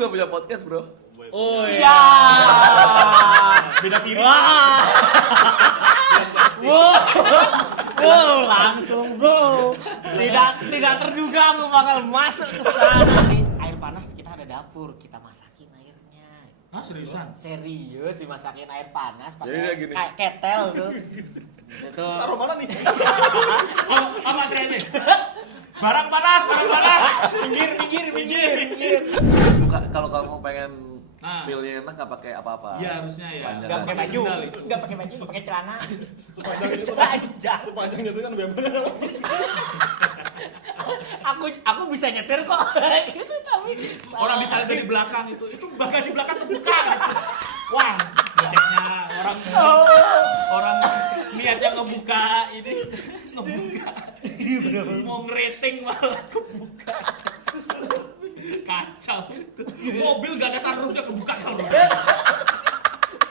juga punya podcast, bro. Oh iya. iya. Beda kiri. Wah. Wow, langsung bro. Tidak terduga aku bakal masuk ke sana. Di air panas kita ada dapur, kita masakin airnya. Hah, seriusan? Serius dimasakin air panas Jadi dia gini. pakai ketel tuh. Itu Taruh mana nih? Apa trennya? Barang panas. minggir. Terus buka kalau kamu pengen Nah. feel-nya enak nggak pakai apa-apa. Iya, harusnya ya. Panjang. Enggak pakai baju, Sendal itu. enggak pakai baju, pakai celana. Sepanjang itu Aja. sepanjang itu kan bebas. Aku bisa nyetir kok. Gitu tapi Orang bisa dari belakang itu bagasi belakang kebuka. Wah, ngeceknya orang niatnya ngebuka ini ngebuka. Mau ngerating malah kebuka. Kacau itu. Mobil gak ada sunroofnya kebuka sunroofnya.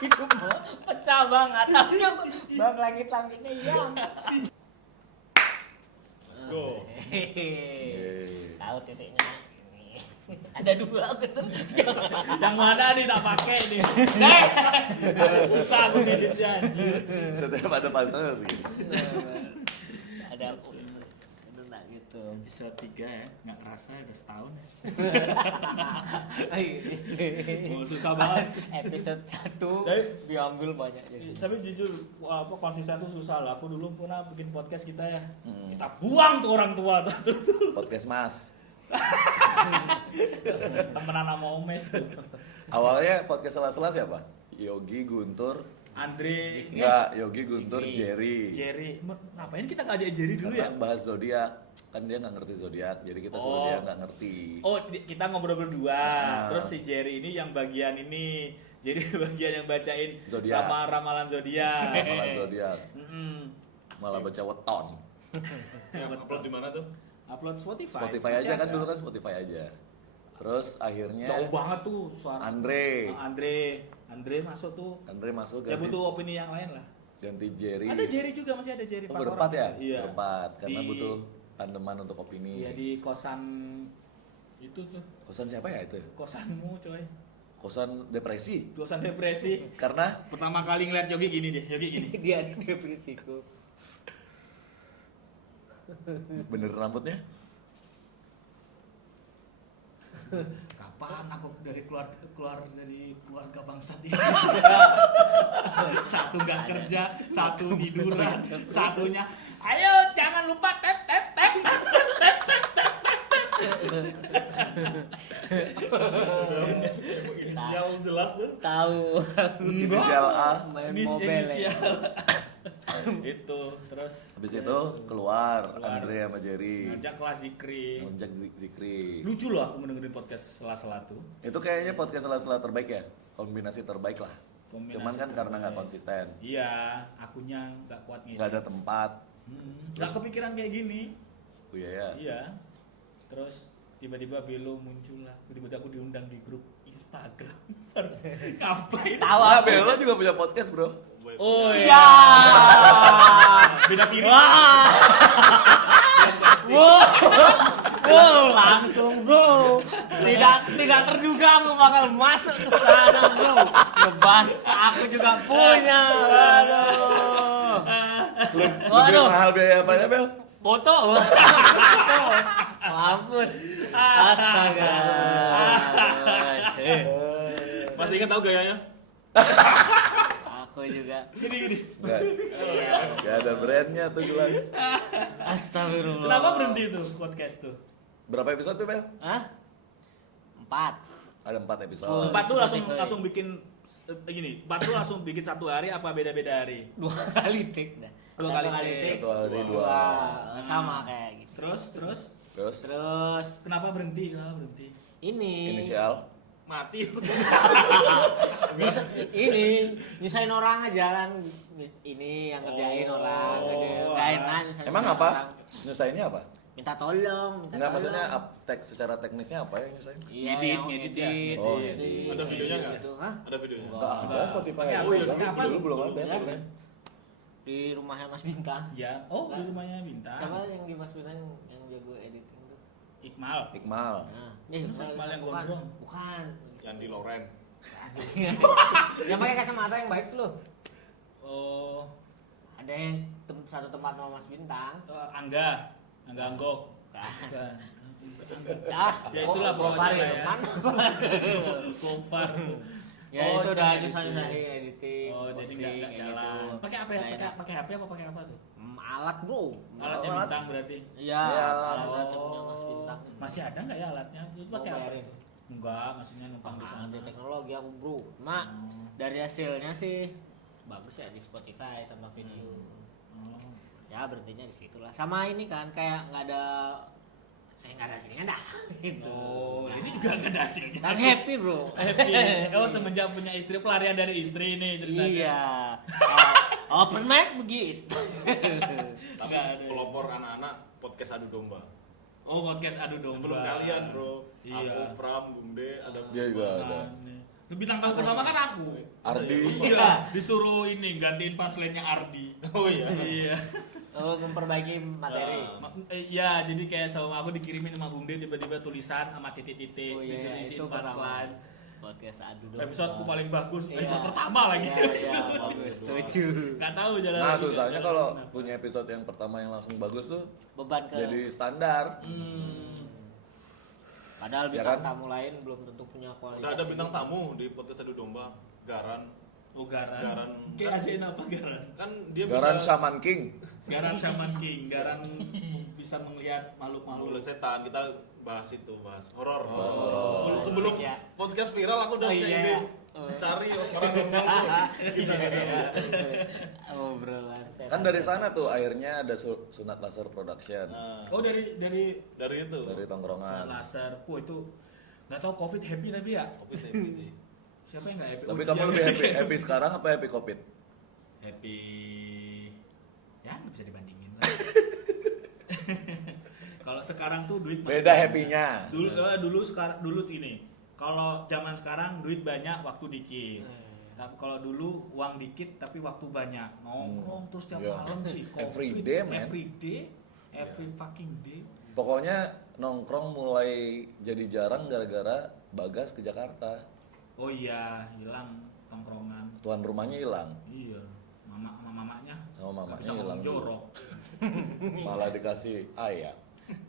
itu mah pecah banget. Tapi bang langit-langitnya yang. Let's go. Tahu titiknya ini. Ada dua gitu. Yang mana nih tak pakai nih? Susah aku ngeditnya anjir. Setiap ada pasal sih. Ada itu enggak gitu. Episode 3 ya, nggak kerasa udah setahun. Oh, susah banget. Episode 1 Dari- diambil banyak jadi. Tapi jujur, apa konsisten tuh susah lah. Aku dulu pernah bikin podcast kita ya. Kita buang tuh orang tua tuh. Podcast Mas. Temenan sama Omes tuh. Awalnya podcast sela-sela siapa? Yogi, Guntur. Andre, Enggak, Yogi, Guntur, Zikri. Jerry. Jerry. Ngapain kita ngajak Jerry dulu Karena ya? bahas zodiak. Kan dia nggak ngerti zodiak, jadi kita suruh Oh. dia nggak ngerti. Oh, kita ngobrol berdua. Nah. Terus si Jerry ini yang bagian ini. Jadi bagian yang bacain Zodiak. ramalan zodiak. Malah zodiak, Mm-mm. malah baca weton. Ya, upload di mana tuh? Upload Spotify. Spotify Masih aja kan ada. dulu kan Spotify aja. Terus akhirnya Jauh banget tuh suara. Andre. Andre masuk tuh. Andre masuk Ya ganti, butuh opini yang lain lah. ganti Jerry. Ada Jerry juga, masih ada Jerry. Oh, empat berempat orang. ya? Iya. Berempat karena Di- butuh tandeman untuk opini. Iya, di kosan itu tuh. Kosan siapa ya itu? Kosanmu coy. Kosan depresi. Kosan depresi. Karena Pertama kali ngeliat Yogi gini deh, Yogi gini. Dia ada depresiku. bener rambutnya. Kapan aku dari keluar dari keluarga bangsat ini? Satu nggak kerja, satu tiduran, satunya ayo jangan lupa tap. Inisial jelas tuh. Tahu. Inisial A. Main Ini mobile. inisial. Itu terus Habis itu keluar Keluar. Andre sama Jerry. ngajak kelas Zikri. Ngajak Zikri. Lucu loh aku mendengarin podcast sela-sela tuh. Itu kayaknya podcast sela-sela terbaik ya. Kombinasi terbaik lah. Kombinasi Cuman kan karena nggak terbaik. konsisten. Iya, akunya nggak kuat ngedit. Nggak ada tempat. Nggak kepikiran kayak gini. Oh iya ya. Iya. Terus tiba-tiba Belo muncul lah. Tiba-tiba aku diundang di grup Instagram. Ngapain? Tahu Nah, aku. Bella juga punya podcast, Bro. Oh Ya. Beda kiri. Wow, langsung bro. Tidak terduga aku bakal masuk ke sana bro. Ngebahas aku juga punya. Aduh. Lebih mahal biaya apa ya, Bel? Foto. Mampus. Astaga. Masih ingat tahu gayanya? Aku juga. Gini. Nggak ada brandnya tuh jelas. Astagfirullah. Kenapa berhenti tuh podcast tuh? Berapa episode tuh, Bel? Hah? 4. Ada 4 episode. Oh. Empat tuh Spotify. langsung bikin gini. Empat tuh langsung bikin satu hari apa beda-beda hari? 2 kali take dah. Dua Satu kali kali take. take. Satu hari dua. Sama kayak gitu. Terus Terus kenapa berhenti? Ini inisial Mati. ini nyusahin orang aja kan, ini yang kerjain orang gitu. Gak enak nyusahin emang orang. apa? Nyusahinnya apa? Minta tolong, minta Enggak, tolong. maksudnya secara teknisnya apa yang nyusahin? Iya, Ngedit, yang ngedit ya? Oh, ngedit. Ada videonya nggak? gitu. Hah? Ada videonya. Enggak ada Spotify. Ya, Oh, iya, kapan? dulu belum ada. Ya. keren. Di rumahnya Mas Bintang. Ya. Oh, di rumahnya Bintang. Siapa yang di Mas Bintang yang jago editing tuh? Iqmal. Nah, Iqmal yang gondrong. Bukan. Yandi Loren. Yang pakai kacamata yang baik tuh loh. Oh, Ada yang satu tempat sama Mas Bintang. Angga Anggok. Bukan. Ya itulah pokoknya lah ya. Mana? Kompar. Ya Oh, itu udah editing. nyusahin editing. Oh, jadi posting, nggak kayak jalan. gitu. Pakai apa ya? Nah, Pakai HP apa pakai apa tuh? Alat bro. Alatnya Alat. Bintang berarti. Iya, Ya. alat punya Mas Bintang. Masih ada nggak ya alatnya? Itu Mau pakai apa? bayarin. Enggak, maksudnya numpang di sana. Ada teknologi aku bro. Mak, dari hasilnya sih bagus ya di Spotify tanpa video. Oh. Ya berhentinya di situ lah. Sama ini kan kayak nggak ada hasilnya dah. Gitu. Oh, Nah, ini juga nggak ada hasilnya. tapi happy bro. Happy. Oh, semenjak punya istri, pelarian dari istri nih ceritanya. Iya. Open mic begitu. Tapi Nggak ada. pelopor anak-anak podcast adu domba. Oh, podcast adu domba. Sebelum kalian bro, Iya. aku Pram, Bumde, ada Dia juga ada. Bintang tamu pertama kan aku. Ardi. Iya, disuruh ini gantiin punchline-nya Ardi. Oh iya. Iya. Oh, memperbaiki materi. Iya, jadi kayak sama aku dikirimin sama Bumde tiba-tiba tulisan sama titik-titik Oh iya, disuruh itu isiin punchline. podcast adu domba. Episodeku paling bagus, Iya. episode pertama lagi. Iya, iya, bagus, setuju. Gak tahu jalan. Nah susahnya kalau punya episode yang pertama yang langsung bagus tuh Beban ke jadi standar. padahal Ya bintang kan? tamu lain belum tentu punya kualitas. Udah ada bintang ini. tamu di podcast adu domba, Garan. Oh, Garan. Garan. Kayak ajain apa Garan? Kan dia Garan bisa Shaman King. Garan Shaman King, Garan bisa melihat makhluk-makhluk. mulut setan. Kita bahas itu, bahas horor. Bahas horor. Sebelum Ya. podcast viral aku udah Oh, iya. ide cari orang-orang. Obrolan setan. Kan dari sana tuh akhirnya ada Sunat Laser Production Nah, Oh, dari dari itu. dari tongkrongan. laser. Itu nggak tahu COVID happy tapi ya. Kopi safety. Siapa yang nggak happy? Tapi Oh, kamu iya, lebih iya. happy sekarang apa happy COVID? Happy. Ya nggak bisa dibandingin. Kalau sekarang tuh duit Beda happy-nya. dulu ini. Kalau zaman sekarang duit banyak, waktu dikit. Tapi kalau dulu uang dikit tapi waktu banyak. Nongkrong terus tiap Iya. malam sih. Every day, man. Every day, every fucking day. Pokoknya nongkrong mulai jadi jarang gara-gara Bagas ke Jakarta. Oh iya, hilang tongkrongan. Tuan rumahnya hilang, Iya, mama sama mamanya. sama Nggak mamanya bisa hilang. ngomong jorok. Malah dikasih ayat.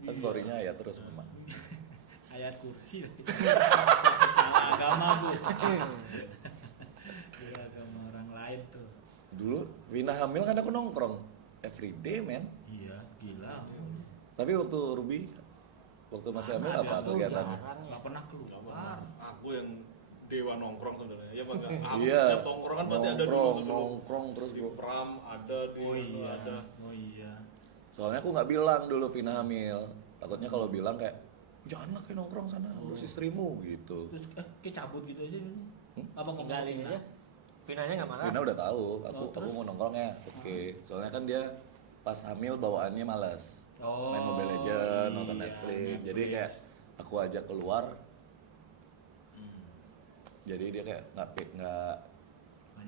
Kan story-nya ayat terus mama. Ayat kursi. Salah agama bu. Iya, agama orang lain tuh. Dulu Wina hamil kan aku nongkrong every day, man. Iya, gila. Tapi waktu Ruby waktu masih hamil Mana apa ada, kegiatannya? Nggak pernah keluar. Aku yang dewa nongkrong sebenarnya. Ya bangga. Iya. Nongkrong kan berarti ada dulu Nongkrong, sebelum. nongkrong terus Di bro. Pram ada di Oh itu iya, ada. oh iya. Soalnya aku nggak bilang dulu Vina hamil. Takutnya kalau bilang kayak jangan lah kayak nongkrong sana, urus istrimu gitu. Terus kayak cabut gitu aja. Apa tinggalin aja. Finanya nggak marah. Vina udah tahu, aku Oh, terus? mau nongkrong ya. Oke. Soalnya kan dia pas hamil bawaannya malas. Oh, Main Mobile Legends, nonton iya, Netflix. Jadi kayak aku ajak keluar. Jadi dia kayak nggak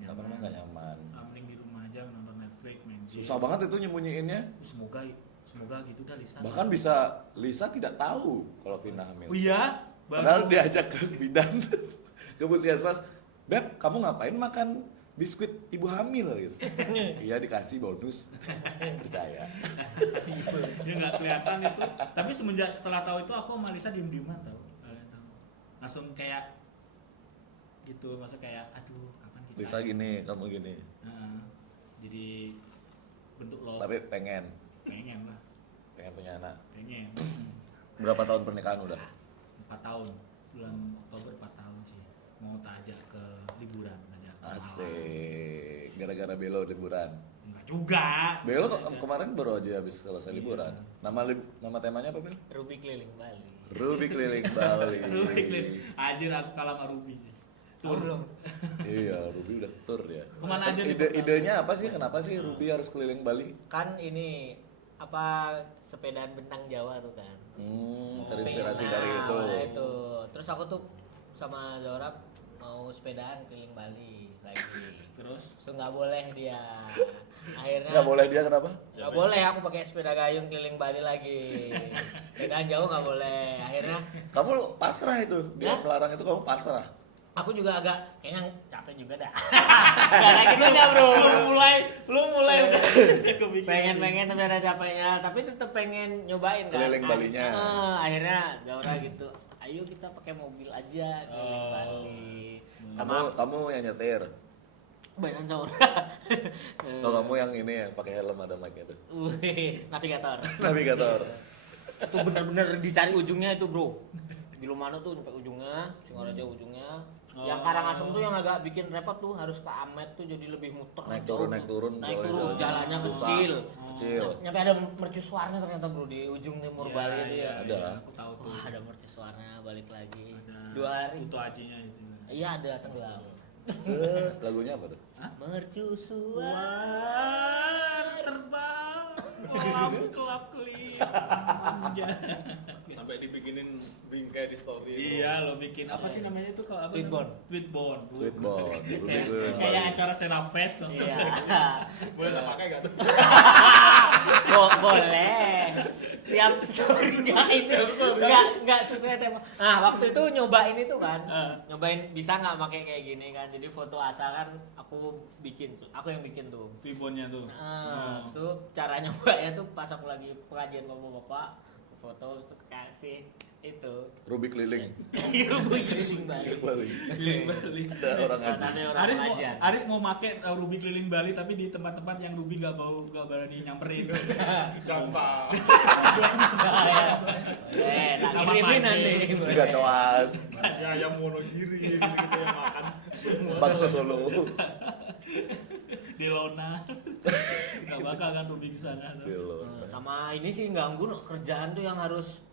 apa namanya nggak nyaman. Mending di rumah aja nonton Netflix, main game. Susah banget itu nyembunyiinnya. Semoga gitu dah Lisa. Bahkan bisa Lisa tidak tahu kalau Vina hamil. Oh iya, Padahal diajak ke bidan ke puskesmas, Beb, kamu ngapain makan biskuit ibu hamil gitu? Iya dikasih bonus. Percaya. Dia nggak kelihatan itu. Tapi semenjak setelah tahu itu aku sama Lisa diem-dieman tahu. Kalian tahu. Langsung kayak gitu, masa kayak aduh kapan kita. Lisa gini, kamu gini. Heeh. Jadi bentuk lo Tapi pengen pengen lah, punya anak. pengen. Berapa tahun pernikahan udah? 4 tahun, bulan Oktober 4 tahun sih. Mau tak ajak ke liburan aja. Asik. Gara-gara Belo liburan. Enggak juga. Belo kemarin baru aja habis selesai liburan. Nama temanya apa, Bel? Ruby keliling Bali. Ruby keliling Bali. Anjir aku kalah sama Ruby. Oh, belum. Iya, Ruby udah tour ya. Kemana aja nih? Idenya apa sih? Kenapa sih Ruby harus keliling Bali? Kan ini apa sepedaan bentang Jawa tuh kan. Terinspirasi Pengen- dari nah, itu. awalnya itu. Terus aku tuh sama Zora mau sepedaan keliling Bali lagi. Terus Itu nggak boleh dia. Akhirnya Nggak boleh dia kenapa? nggak boleh aku pakai sepeda gayung keliling Bali lagi. Sepedaan jauh nggak boleh. Akhirnya Kamu pasrah itu. Dia Hah? melarang itu kamu pasrah. aku juga agak kayaknya capek juga dah. Karena gitunya bro. lu mulai udah kepikiran. pengen tapi ada capeknya, tapi tetap pengen nyobain kan. Keliling Balinya. Akhirnya Zaura gitu. Ayo kita pakai mobil aja keliling Bali. Kamu yang nyetir. Banyak Zaura. Kalau kamu yang ini ya pakai helm ada mic-nya tuh. Navigator. Navigator. Itu bener-bener dicari ujungnya itu bro. Di mana tuh sampai ujungnya, Singaraja ujungnya. Yang Karangasem tuh yang agak bikin repot tuh harus ke Amet tuh jadi lebih muter. Naik turun, naik turun. Naik soalnya turun, jalannya susah. kecil. Kecil. Nyampe ada mercusuarnya ternyata bro di ujung timur Iya, Bali itu iya, ya. Ada. Aku tahu tuh. Wah ada mercusuarnya balik lagi. Ada 2 hari. Kutu ajinya itu. Iya ada tenggelam. Lagunya apa tuh? Mercusuar. War terbang kolam kelap kelip manja. Sampai dibikinin bingkai di story. Iya lo bikin apa sih namanya itu kalau apa? Tweetbone. Tweetbone. Tweetbone. Kayak acara stand up fest loh. Iya. Boleh tak pakai gak tuh? Boleh. Tiap story enggak sesuai tema. Nah, waktu itu nyobain itu kan. Nyobain bisa nggak pakai kayak gini kan. Jadi foto asal kan aku yang bikin tuh. Tweetbone-nya tuh. Itu cara nyobanya tuh pas aku lagi pengajian bapak-bapak foto terus kasih itu Rubik keliling. Rubik keliling Bali. Bali. Keliling Bali. Ada orang aja. Katanya orang Aris mau pengajian. Aris mau make Ruby keliling Bali tapi di tempat-tempat yang Ruby gak berani nyamperin. Gampang. Tak Sama kirimin pancing. nanti. Tiga cowan. Aja ayam Wonogiri gitu yang makan. Bakso Solo. Di Lona. Gak bakal kan Ruby kesana. Sama ini sih ganggu kerjaan tuh yang harus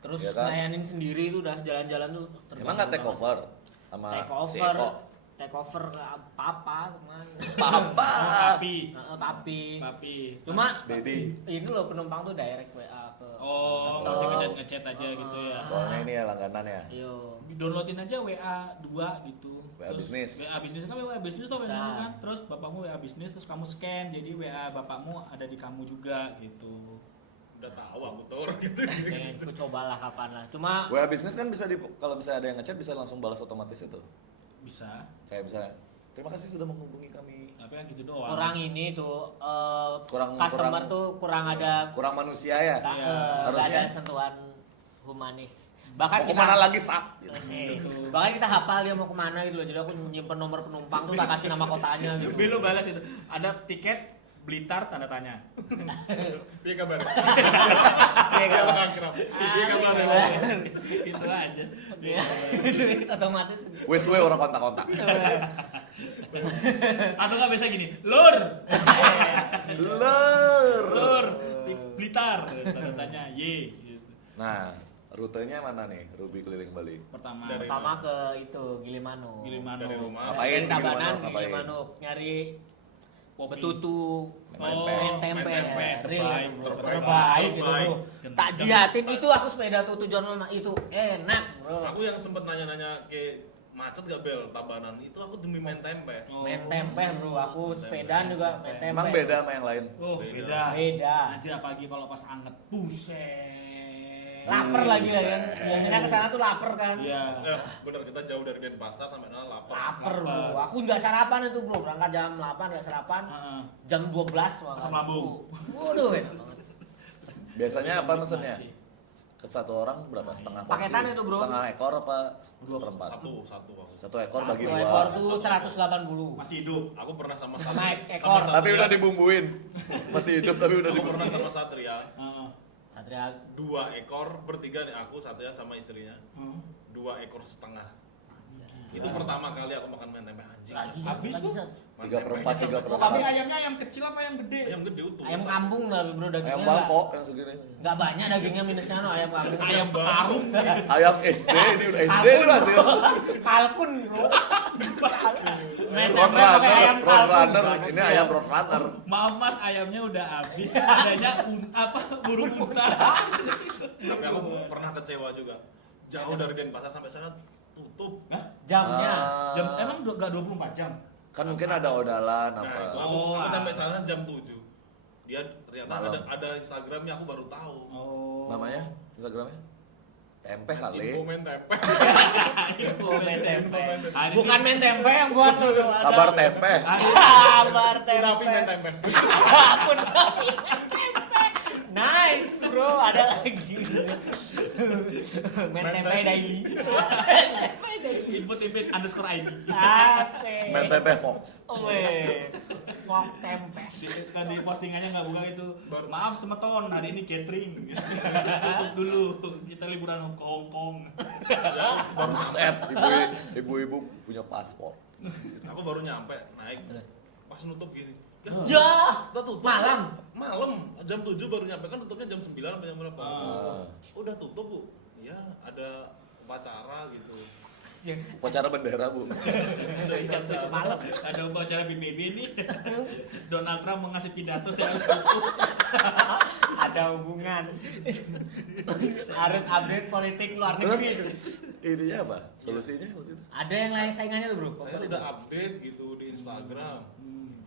terus Iya kan? layanin sendiri tuh udah jalan-jalan tuh Emang nggak take over sama si Eko? take over ke papa kemana Papa. Papi. papi cuma Dedi. ini loh penumpang tuh direct WA ke Oh, laptop. masih ngechat aja gitu ya. Soalnya ini ya langganan ya. Iyo. Downloadin aja WA 2 gitu. WA bisnis. WA bisnis kan WA bisnis tuh Bisa. benar kan. Terus bapakmu WA bisnis terus kamu scan jadi WA bapakmu ada di kamu juga gitu. Udah tahu aku tuh orang gitu. Pengen ku cobalah kapan lah cuma WA bisnis kan bisa kalau misalnya ada yang ngechat bisa langsung balas otomatis itu. Bisa. Kayak misalnya terima kasih sudah menghubungi kami. Tapi kan gitu doang. kurang ini tuh Kurang- customer kurang- tuh kurang ada Kurang manusia ya. nggak Iya. ada Harusnya. sentuhan humanis bahkan Mau kemana lagi Sat? Gitu. bahkan kita hafal dia mau kemana gitu loh jadi aku nyimpen nomor penumpang tuh tak kasih nama kotanya gitu. Tapi lu balas itu. Ada tiket Blitar tanda tanya. Iya kabar. Iya kan? Iya kabar. Itu aja. Iya. Itu otomatis Wes orang kontak-kontak. Atau nggak biasa gini, lur, Lur. lur, di Blitar tanda tanya, ye. Gitu. Nah, rutenya mana nih? Ruby keliling Bali. Pertama. Dari- pertama ke itu Gilimanu Gilimanuk. Dari rumah. Ngapain dari di Tabanan Gilimanu? ke Ngapain? Gilimanu nyari Kopi. betutu Main main tempe. tempe main tempe, real, terbaik, bro. terbaik. terbaik gitu Terbaik. bro tak jiatin itu aku sepeda tuh tujuan mama itu enak bro Aku yang sempet nanya-nanya ke macet gak Bel Tabanan itu aku demi main tempe. Oh. main tempe bro aku sepedaan juga main tempe Emang beda sama yang lain? Oh, Beda. beda. beda Anjir apalagi kalau pas anget, buset. lapar lagi ya kan biasanya kesana tuh lapar kan Iya. Bener kita jauh dari Denpasar sampai sana lapar. lapar bro Lapar. aku nggak sarapan itu bro berangkat jam 8 nggak sarapan Heeh. jam 12 makan. Asam lambung. Waduh enak banget Biasanya apa mesennya? Ke satu orang berapa? Setengah porsi? Paketan itu, bro. Setengah ekor apa seperempat? Satu aku. Satu ekor bagi satu ekor dua. tuh 180 Masih hidup. Aku pernah sama Sama Satria. ekor. Tapi udah dibumbuin. Masih hidup tapi udah Aku pernah dibumbuin. sama Satria. Heeh. Satria 2 ekor bertiga nih aku Satria sama istrinya. Heeh. 2 ekor setengah. Itu pertama kali aku makan main tempe anjing. lagi Habis lagi tuh. Sat. Main 3/4, tempenya 3/4. Oh, tapi ayamnya ayam kecil apa ayam gede? Ayam gede utuh. ayam kampung tapi bro dagingnya Ayam Bangkok yang segini. nggak banyak dagingnya minusnya no ayam kampung Ayam petarung. Ayam SD ini udah SD ini masih. kalkun bro main Road tempe pakai runner, ayam road kalkun runner. Ini ayam road runner. Maaf Mas, ayamnya udah habis. Adanya burung unta. Tapi aku pernah kecewa juga. Jauh dari Denpasar sampai sana tutup. Hah? Jamnya. Jam emang gak 24 jam. Kan mungkin ada odalan Nah, apa. itu Oh, aku ah. sampai sana jam 7. Dia ternyata Malam. ada Instagramnya, aku baru tahu. Oh. Namanya Instagramnya? Tempe kali. Info main tempe. Oh, main tempe. Hari Bukan ini- main tempe yang buat lu tuh. ada. Kabar tempe. Kabar tempe. Napi main tempe. Akun Napi main tempe. Nice bro, ada lagi. Main tempe daily. Input _ID. Asik. Main tempe Fox. Weh, fok tempe. Di postingannya nggak buka itu. Maaf semeton, hari ini catering. Tutup dulu. Kita liburan ke Hong Kong. Buset, ibu-ibu punya paspor. Aku baru nyampe naik. Terus? Pas nutup gini. Ya, Kita tutup. malam. Malam. Jam 7 baru nyampe, kan tutupnya jam 9 sampai jam berapa? Ah. Udah tutup, Bu. Ya, ada upacara gitu. Upacara bendera, Bu. Jam 7 malam. Ada upacara PBB nih. Donald Trump mau ngasih pidato saya harus tutup. Ada hubungan. Harus update politik luar Terus negeri itu. ininya apa? Solusinya waktu itu? Ada yang lain saingannya tuh bro. Saya udah update gitu di Instagram.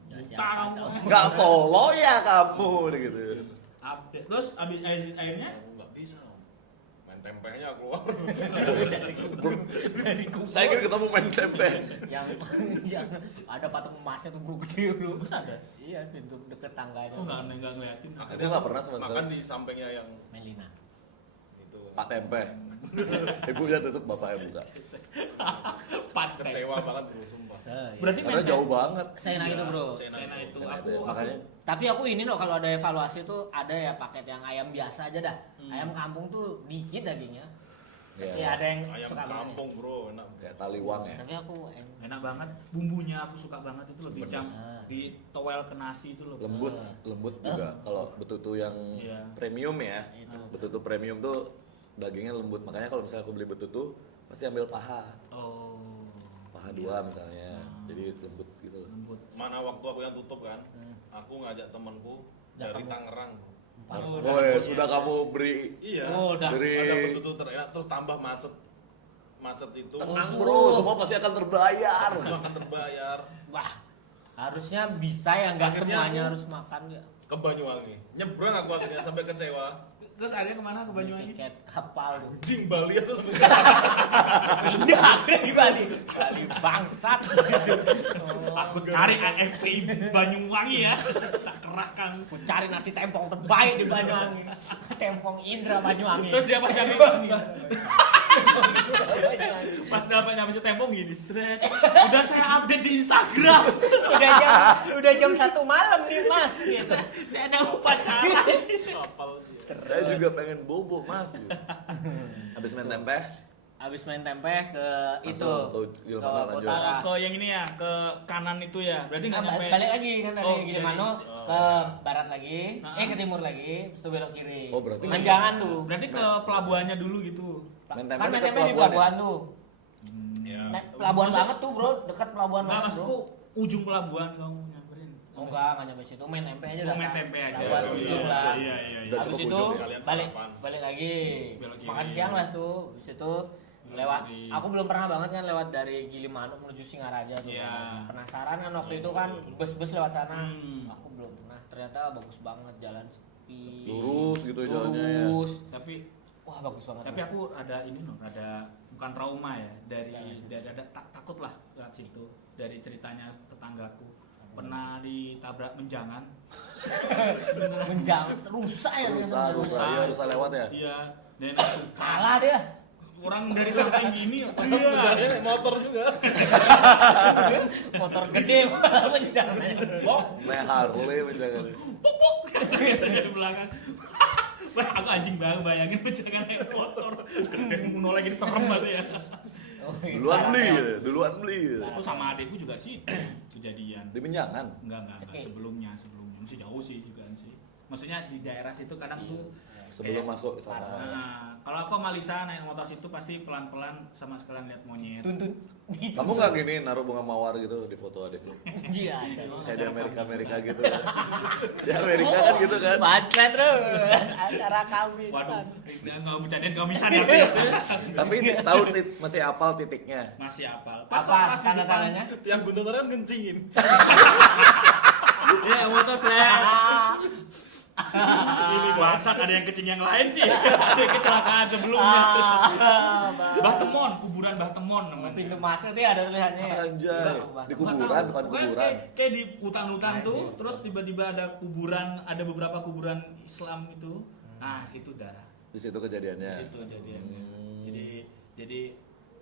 Ya, siapa Tahu. tahu. Nggak tolo ya kamu gitu. Update. Terus abis akhirnya Aku nggak bisa. Main tempenya keluar. Dari kubur. Saya kira ketemu main tempe. yang ada patung emasnya tuh bro gede bro. Terus ada? Iya, pintu deket tangganya. Oh nggak ngeliatin. Aku nggak pernah sama sekali. Makan di sampingnya yang Melina. itu. Pak tempe. Ibunya tutup, bapaknya buka. Pantai. Kecewa banget bro, sumpah. Berarti Karena main jauh banget. Saya enak itu bro. Sena itu Nah, aku itu ya. Makanya Tapi aku ini loh kalau ada evaluasi tuh ada ya paket yang ayam biasa aja dah. Ayam kampung tuh dikit dagingnya. ya, Ya ada yang Ayam suka banget. kampung bro, enak. kayak taliwang ya. Tapi aku enak banget. Bumbunya aku suka banget itu lebih Pedes. cam di towel ke nasi itu loh. Lembut, lembut juga. Kalau betutu yang Iya. premium ya. Itu. Betutu premium tuh dagingnya lembut. Makanya kalau misalnya aku beli betutu pasti ambil paha. Oh. Paha dua misalnya. Jadi lembut gitu. Lembut. Mana waktu aku yang tutup kan, aku ngajak temanku Ya, dari kamu- Tangerang. Oh, Oh ya, sudah kamu beri. Iya. Oh, udah. Dari- Ada betul terenak, terus tambah macet. Macet itu. Tenang bro, semua pasti akan terbayar. Semua akan terbayar. wah harusnya bisa ya nggak Akhirnya semuanya aku- harus makan ya. Ke Banyuwangi. Nyebrang aku akhirnya sampai kecewa. Terus akhirnya kemana ke Banyuwangi? Tiket kapal tuh. Jing Bali atau sampai Pindah dari Bali. Bali bangsat. Oh, Aku cari AFP Banyuwangi ya. Tak kerahkan. aku cari nasi tempong terbaik di Banyuwangi. Tempong Indra Banyuwangi. Terus dia pas nyampe gini. Banyuwangi. Pas dapat nyampe tempong gini, seret. Udah saya update di Instagram. udah jam 1 malam nih mas gitu. Saya ada upacara. kapal sih. Saya juga pengen bobo mas. Habis main tempe, Habis main tempe ke itu Langsung ke Gilimanuk lanjut. utara. Ke yang ini ya, ke kanan itu ya. Berarti nggak nyampe. Balik lagi kan dari Oh, Gilimanuk iya. ke barat lagi, Nah. ke timur lagi, terus tuh belok kiri. Oh, berarti- Manjangan tuh. Berarti ke pelabuhannya dulu gitu. Main tempe Kan main dekat tempe di pelabuhan pelabuhan tuh. Ya. Nah, pelabuhan Maksud- banget tuh bro, dekat pelabuhan Enggak, banget maksudku bro. ujung pelabuhan kamu nyamperin. Oh enggak nyampe situ, main tempe aja Oh, main tempe aja. Pelabuhan Oh, ujung iya, lah. iya, iya, iya. Udah Habis cukup itu ujung ya. Kalian balik sarapan. lagi. Belok kiri. Makan siang lah tuh. Habis itu lewat kiri. aku belum pernah banget kan lewat dari Gilimanuk menuju Singaraja tuh. Iya. Penasaran kan waktu itu kan bus-bus lewat sana. Hmm. Aku belum pernah. Ternyata bagus banget jalan sepi. Lurus gitu jalannya ya. Lurus. Tapi Wah, bagus banget. tapi aku ada ini loh, ada bukan trauma ya dari Ya. ada takut lah lewat situ dari ceritanya tetanggaku pernah ditabrak menjangan. menjang rusak ya. Rusa lewat ya. Iya, dan aku Kalah dia. orang dari samping gini. Iya. Benarnya naik motor juga. Motor gede malah menjang. Bok. Naik Harley misalnya. Dari belakang. Wah, aku anjing banget bayangin menjangan naik motor. Dan mau lagi diserem mas ya. Oh, Duluan beli, parah, ya, duluan beli. Aku sama adekku juga sih kejadian. Di Menjangan. Enggak, Oke. sebelumnya masih jauh sih juga sih. Maksudnya di daerah situ kadang tuh Sebelum kayak- masuk sana. Nah, kalau aku sama Lisa naik motor situ pasti pelan-pelan sama sekalian lihat monyet. Tuntun. Gitu. Kamu nggak gini naruh bunga mawar gitu di foto adik lu? Iya, ada. Kayak di Amerika gitu kan? Di Amerika kan gitu kan? Baca terus acara kamisan. Waduh, nggak bercandain kamisan ya. Tapi tahu masih apal titiknya. Masih apal. Apa di tanda-tandanya? Yang buntutannya kan ngencingin. depan- Ya motor saya. Ini bangsat ada yang kecing yang lain sih. Ada kecelakaan sebelumnya. Bah Temon, kuburan Bah Temon namanya. Pintu masuk tuh ada tulisannya. Anjay, di kuburan bukan Pokoknya kuburan. kayak di hutan-hutan tuh, terus tiba-tiba ada kuburan, ada beberapa kuburan Islam itu. Nah, situ dah. Di situ kejadiannya. Situ kejadiannya. Jadi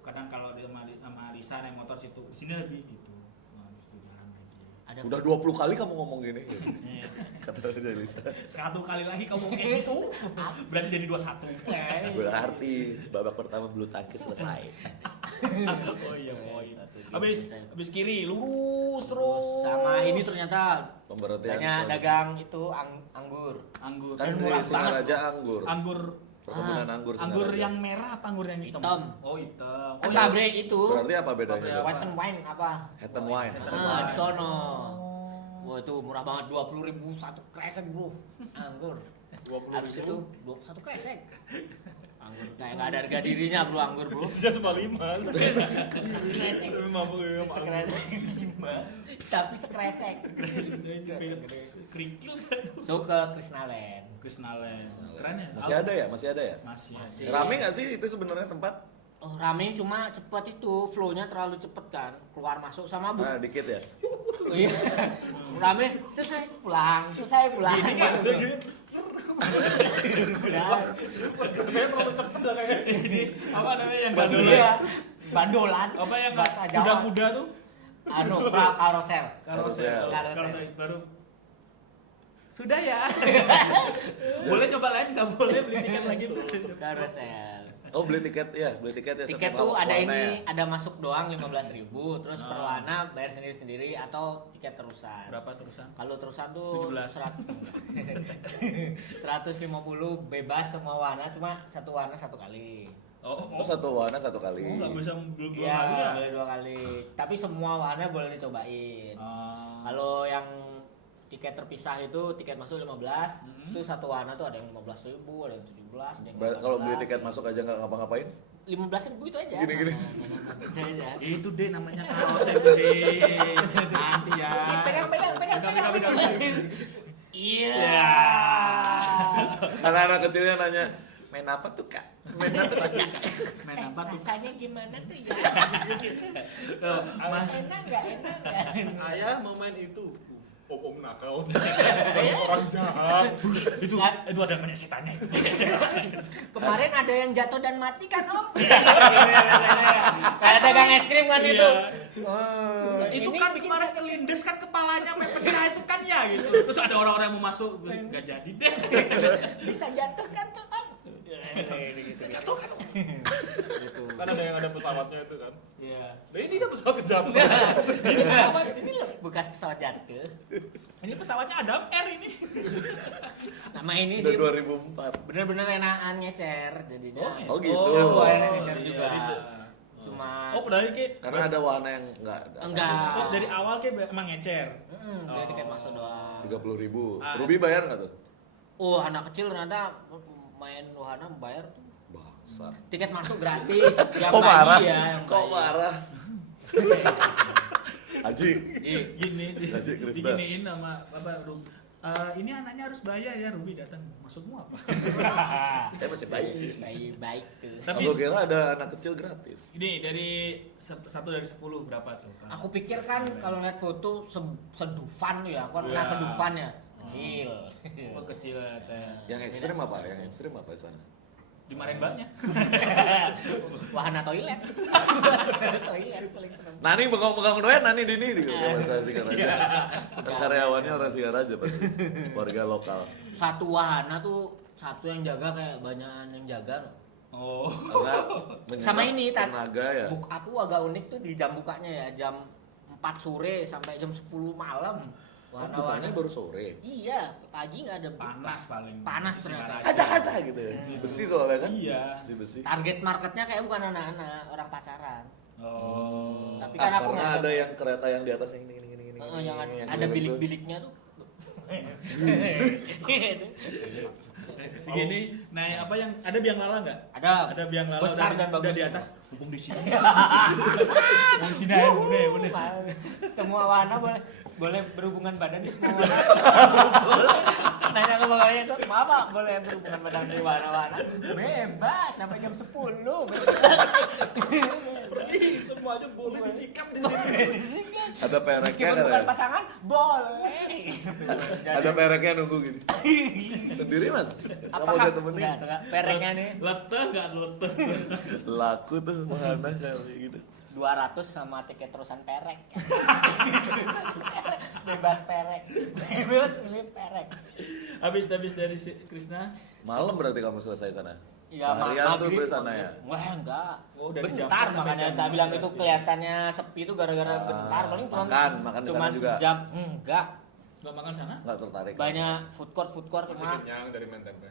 kadang kalau dia sama Lisa naik motor situ, sini lebih gitu. Nah, situ jalan lagi. Ada Udah 20 kali kamu ngomong gini. Iya. Kata dia Lisa. 1 kali lagi kamu kayak gitu, berarti jadi 21. Berarti babak pertama bulu tangkis selesai. Oh iya, poin. Habis kiri lurus terus. sama ini ternyata Pemberhentian. banyak soalnya. dagang itu anggur. Anggur. Kan di murah Singaraja anggur. Anggur Perkebunan anggur anggur Singaraja. yang merah apa anggur yang hitam? Hitam. Oh, hitam. Kan Oh, pabrik itu. Berarti apa bedanya? Pabrik tuh? White and wine apa? Head and wine. Di sono. Wah itu murah banget 20.000 satu kresek bro anggur. 20.000. Habis itu satu kresek. Anggur kayak nggak ada harga dirinya bro anggur bro. Sudah cuma 5. Kresek. Sekresek 5 tapi sekresek. kerikil Itu ke Krisnaland. Krisnalen. Keren ya? Masih ada ya? Masih ada ya? Masih. Masih. Rame nggak sih itu sebenarnya tempat? Oh rame cuma cepet itu flow-nya terlalu cepet kan keluar masuk sama bu. Nah, dikit ya. Iya. Rame selesai pulang. Pulang. Ini apa namanya yang Iya. Bandolan. Apa yang Bahasa Jawa. kuda-kuda tuh? Anu karosel. Karosel. Karosel baru. Sudah ya. Boleh coba lain nggak boleh beli tiket lagi bro. Karosel. Oh beli tiket ya Tiket setiap tuh ada warna ini, ya? ada masuk doang 15.000, terus per Ah. warna bayar sendiri-sendiri atau tiket terusan. Berapa terusan? Kalau terusan tuh 17. 150 bebas semua warna, cuma satu warna satu kali. Oh satu warna satu kali. Oh, nggak bisa belum dua Iya, kali ya? boleh 2 kali. Tapi semua warna boleh dicobain. Ah. Kalau yang tiket terpisah itu tiket masuk 15, Hmm. itu satu warna tuh ada yang 15.000, ada yang 17, ada yang Kalau beli 18, tiket masuk aja nggak ngapa-ngapain? 15.000 itu aja. Gini-gini. Itu aja. Itu deh namanya karosel deh. Nanti ya. Pegang. Pegang. Iya. Ya. Anak-anak kecilnya nanya, main apa tuh kak? Main apa tuh kak? Main apa tuh? Rasanya gimana tuh ya? Mas, Enak nggak? Ayah mau main itu. Om nakal. Orang jahat. itu ada banyak setannya itu. Kemarin ada yang jatuh dan mati kan om? Kayak dagang es krim kan itu. Iya. Oh, Itu ini kan bikin kemarin sakit. kelindes kan kepalanya sampai pecah itu kan ya gitu. Terus ada orang-orang yang mau masuk, nggak jadi deh. Bisa jatuh kan tuh om? Bisa jatuh kan? Kan ada yang ada pesawatnya itu kan. Iya. Nah ini ada pesawat kejatuhan. Ini pesawat ini loh bekas pesawat jatuh. Ini pesawatnya Adam Air ini. Nama ini Udah sih 2004. bener-bener enakan ngecer jadinya. Oh, gitu. Aku akhirnya ngecer Iya, juga. iya. Cuma Oh, dari kayak Karena ada warna yang enggak. Enggak. oh, dari awal kayak emang ngecer. dia tiket masuk doang. 30.000. Ah. Ruby bayar nggak tuh? Oh, anak kecil ternyata main wahana bayar tuh. Bangsat. Tiket masuk gratis. Yang Kok bayi marah? ya, yang Kok bayi. marah? Haji. Gini, Haji Krisna. diginiin sama apa Ruby. Ini anaknya harus bayar ya, Ruby datang. Maksudmu apa? Saya masih bayi. Baik tuh. Tapi Aku kira ada anak kecil gratis. ini dari 1 dari 10 berapa tuh? Aku pikir kan kalau lihat foto sedufan tuh ya, aku kan Iya. pernah ke Dufan ya. Kecil. Oh, kecil ya, teh. Yang ekstrim apa? Yang ekstrim apa di sana? Dimarahin mbaknya. Wahana toilet. Toilet paling serem. Nani bengong-bengong doyan, Nani dini di bahasa Singaraja. Kan karyawannya orang Singaraja pasti. Warga lokal. Satu wahana tuh satu yang jaga kayak banyak yang jaga. Oh. Karena menyerap Sama ini tenaga ya. Aku agak unik tuh di jam bukanya ya, jam 4 sore sampai jam 10 malam. Bukanya baru sore. Iya, pagi nggak ada buka. Panas paling. Panas Singaraja. Ada gitu. Besi soalnya kan? Iya. Besi. Target marketnya kayak bukan anak-anak, orang pacaran. Oh. Tapi kan aku karena nggak ada yang kereta yang di atas yang ini. yang ada keliling tuh. bilik-biliknya tuh. Begini, naik apa yang ada biang lala nggak? Ada biang lala besar dan udah bagus. di atas, hubung di sini. Di sini aja, boleh. Semua warna boleh berhubungan badan di semua warna. Nanya ke bapaknya itu, maaf Pak, boleh berhubungan badan di warna-warna? Bebas sampai jam 10. Semua aja boleh disikat di sini. Ada pereknya Meskipun kan? bukan pasangan, boleh. Ada pereknya nunggu gini. Sendiri Mas? Kamu Apakah ada temenin? enggak, pereknya nih Leteh nggak leteh? Laku tuh mana kayak gitu. 200 sama tiket terusan perek. Bebas perek. Bebas milih perek. Habis dari si Krisna. Malam berarti kamu selesai sana? Ya, Seharian tuh maghrib, di sana ya? Wah, enggak. Oh, dari jam bentar 4 sampai makanya jam tak bilang 6 itu berarti. kelihatannya sepi itu gara-gara bentar paling makan di sana cuman juga? sejam. Enggak. Nggak makan sana? Nggak tertarik? Banyak food court Masih cuma. kenyang dari main tempe.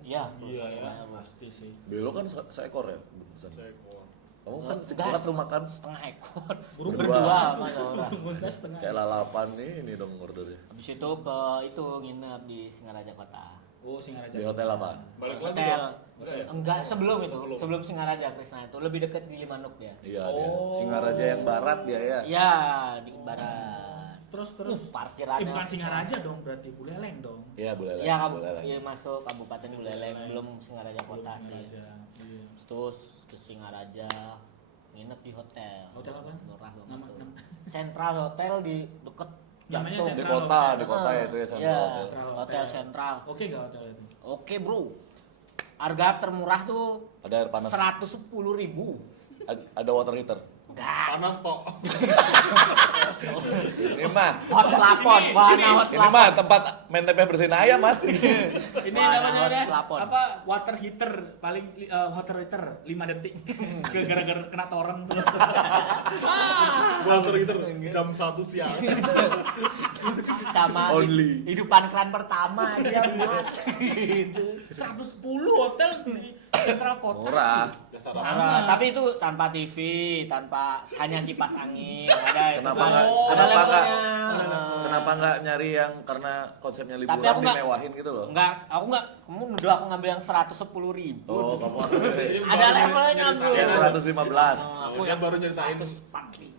Iya, Iya ya, pasti sih. Belo kan seekor ya? Bungkusan. Seekor. Kamu kan Gas, sekitar tuh makan setengah ekor. Berdua. Berdua sama orang. Bungkus setengah. kayak lalapan ini dong ordernya. Habis itu ke itu nginep di Singaraja Kota. Oh, Singaraja. Di hotel apa? Balik lagi Hotel. dong. Enggak ya? Enggak, sebelum itu. Sebelum Singaraja Krisna itu lebih dekat di Limanuk dia. Iya, Oh. dia. Singaraja yang barat dia ya. Ya, di barat. Terus Parkirannya. bukan Singaraja dong, berarti Buleleng dong. Iya, boleh lah. Iya, boleh lah. iya masuk Kabupaten Buleleng, belum Singaraja Kota sih. Singaraja. Iya. Terus ke Singaraja nginep di hotel. Hotel apa? Murah banget Nama- tuh. nama- Central Hotel di deket Namanya Jantung. Di Central kota, Hotel. di kota ya itu ya sama Iya, hotel. Hotel Central. Oke nggak hotel itu? Oke, Bro. Harga termurah tuh Ada air panas. 110.000. Ada water heater. Enggak. Panas tok. Ini mah, Hot plafon, warna hot ini plafon. mah tempat main tempe bersihin ayam mas. Ini Wah, namanya hot ada plafon. apa? Water heater paling water heater 5 detik. Gara-gara kena toren. Water heater jam 1 siang. Sama Only. hidupan klan pertama dia mas. Itu. 110 hotel di Central Kota. Murah. Dasar Nah, tapi itu tanpa TV, tanpa hanya kipas angin, ada Kenapa ada nggak? ada Kenapa nggak? levelnya. Kenapa nggak nyari yang karena konsepnya Tapi liburan aku nggak- dimewahin gitu loh? Enggak, aku enggak. Kamu nuduh aku ngambil yang 110.000. Oh, kamu Ada levelnya, Bro. yang 115. Aku Dia yang baru nyeritain 145.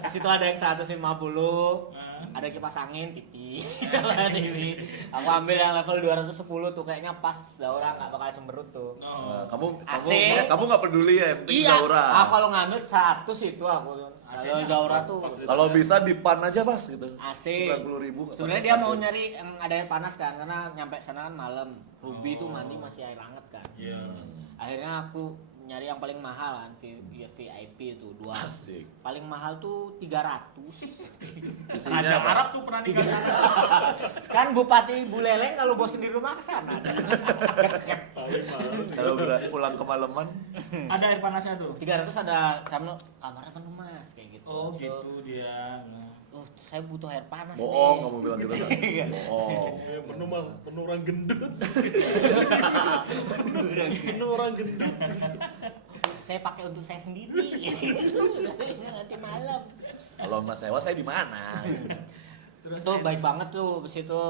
Di situ ada yang 150. Ada kipas angin, TV. TV. Aku ambil yang level 210 tuh kayaknya pas Zaura nggak bakal cemberut tuh. Nah, kamu AC. kamu nggak peduli ya, yang penting Iya. Zaura. Kalau ngambil 100 itu aku. Kalau Zaura tuh Kalau bisa di pan aja pas gitu. AC. 90.000. Sebenarnya dia mau nyari yang ada air panas kan, karena nyampe sana kan malam. Ruby tuh mandi masih air hangat kan. Iya. Akhirnya aku nyari yang paling mahal kan, VIP itu 2. Asik. Paling mahal tuh 300. Isinya Raja apa? Arab tuh pernah nikah sana. Kan Bupati Buleleng kalau bosen di rumah ke sana. Kalau pulang kemalaman, Ada air panasnya tuh. 300 ada kamarnya penuh Mas kayak gitu. Oh gitu dia. Oh, saya butuh air panas bohong nih. kamu bilang gitu kan? Iya. Bohong. Ya, penuh mas, penuh orang gendut. Penuh orang gendut. Saya pakai untuk saya sendiri. Nanti malam. Kalau mas sewa saya di mana? Terus Tuh baik banget tuh, di situ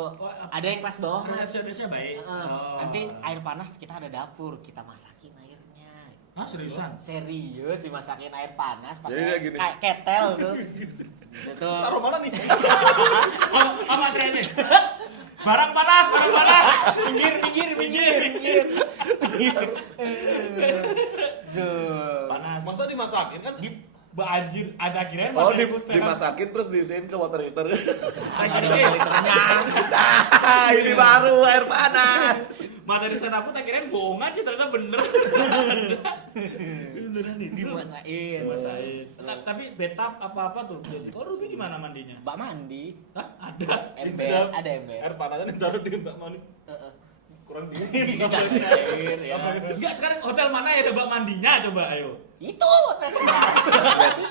ada yang kelas bawah Mas. resepsionisnya baik. Oh. Nanti air panas kita ada dapur, kita masakin airnya. Hah, seriusan? Serius dimasakin air panas Jadi dia gini. pakai ketel tuh. Itu Taruh mana nih? Apa trennya? Barang panas. minggir. Tuh. Panas. Masa dimasakin kan? Anjir, ada kirain Oh, pakai booster. dimasakin terus diisiin ke water heater. Jadi Kenyang. Ini baru air panas. materi stand up tak kirain bohong aja ternyata bener. Beneran itu. Dimasakin. Masain. Tapi betap apa-apa tuh. Oh, Ruby gimana mandinya? Mbak mandi. Hah? Ada. Ember, ada ember. Air panasnya ditaruh di mbak mani. Heeh. Kurang dingin. Dikasih air ya. Enggak, sekarang hotel mana ya ada bak mandinya coba ayo. Itu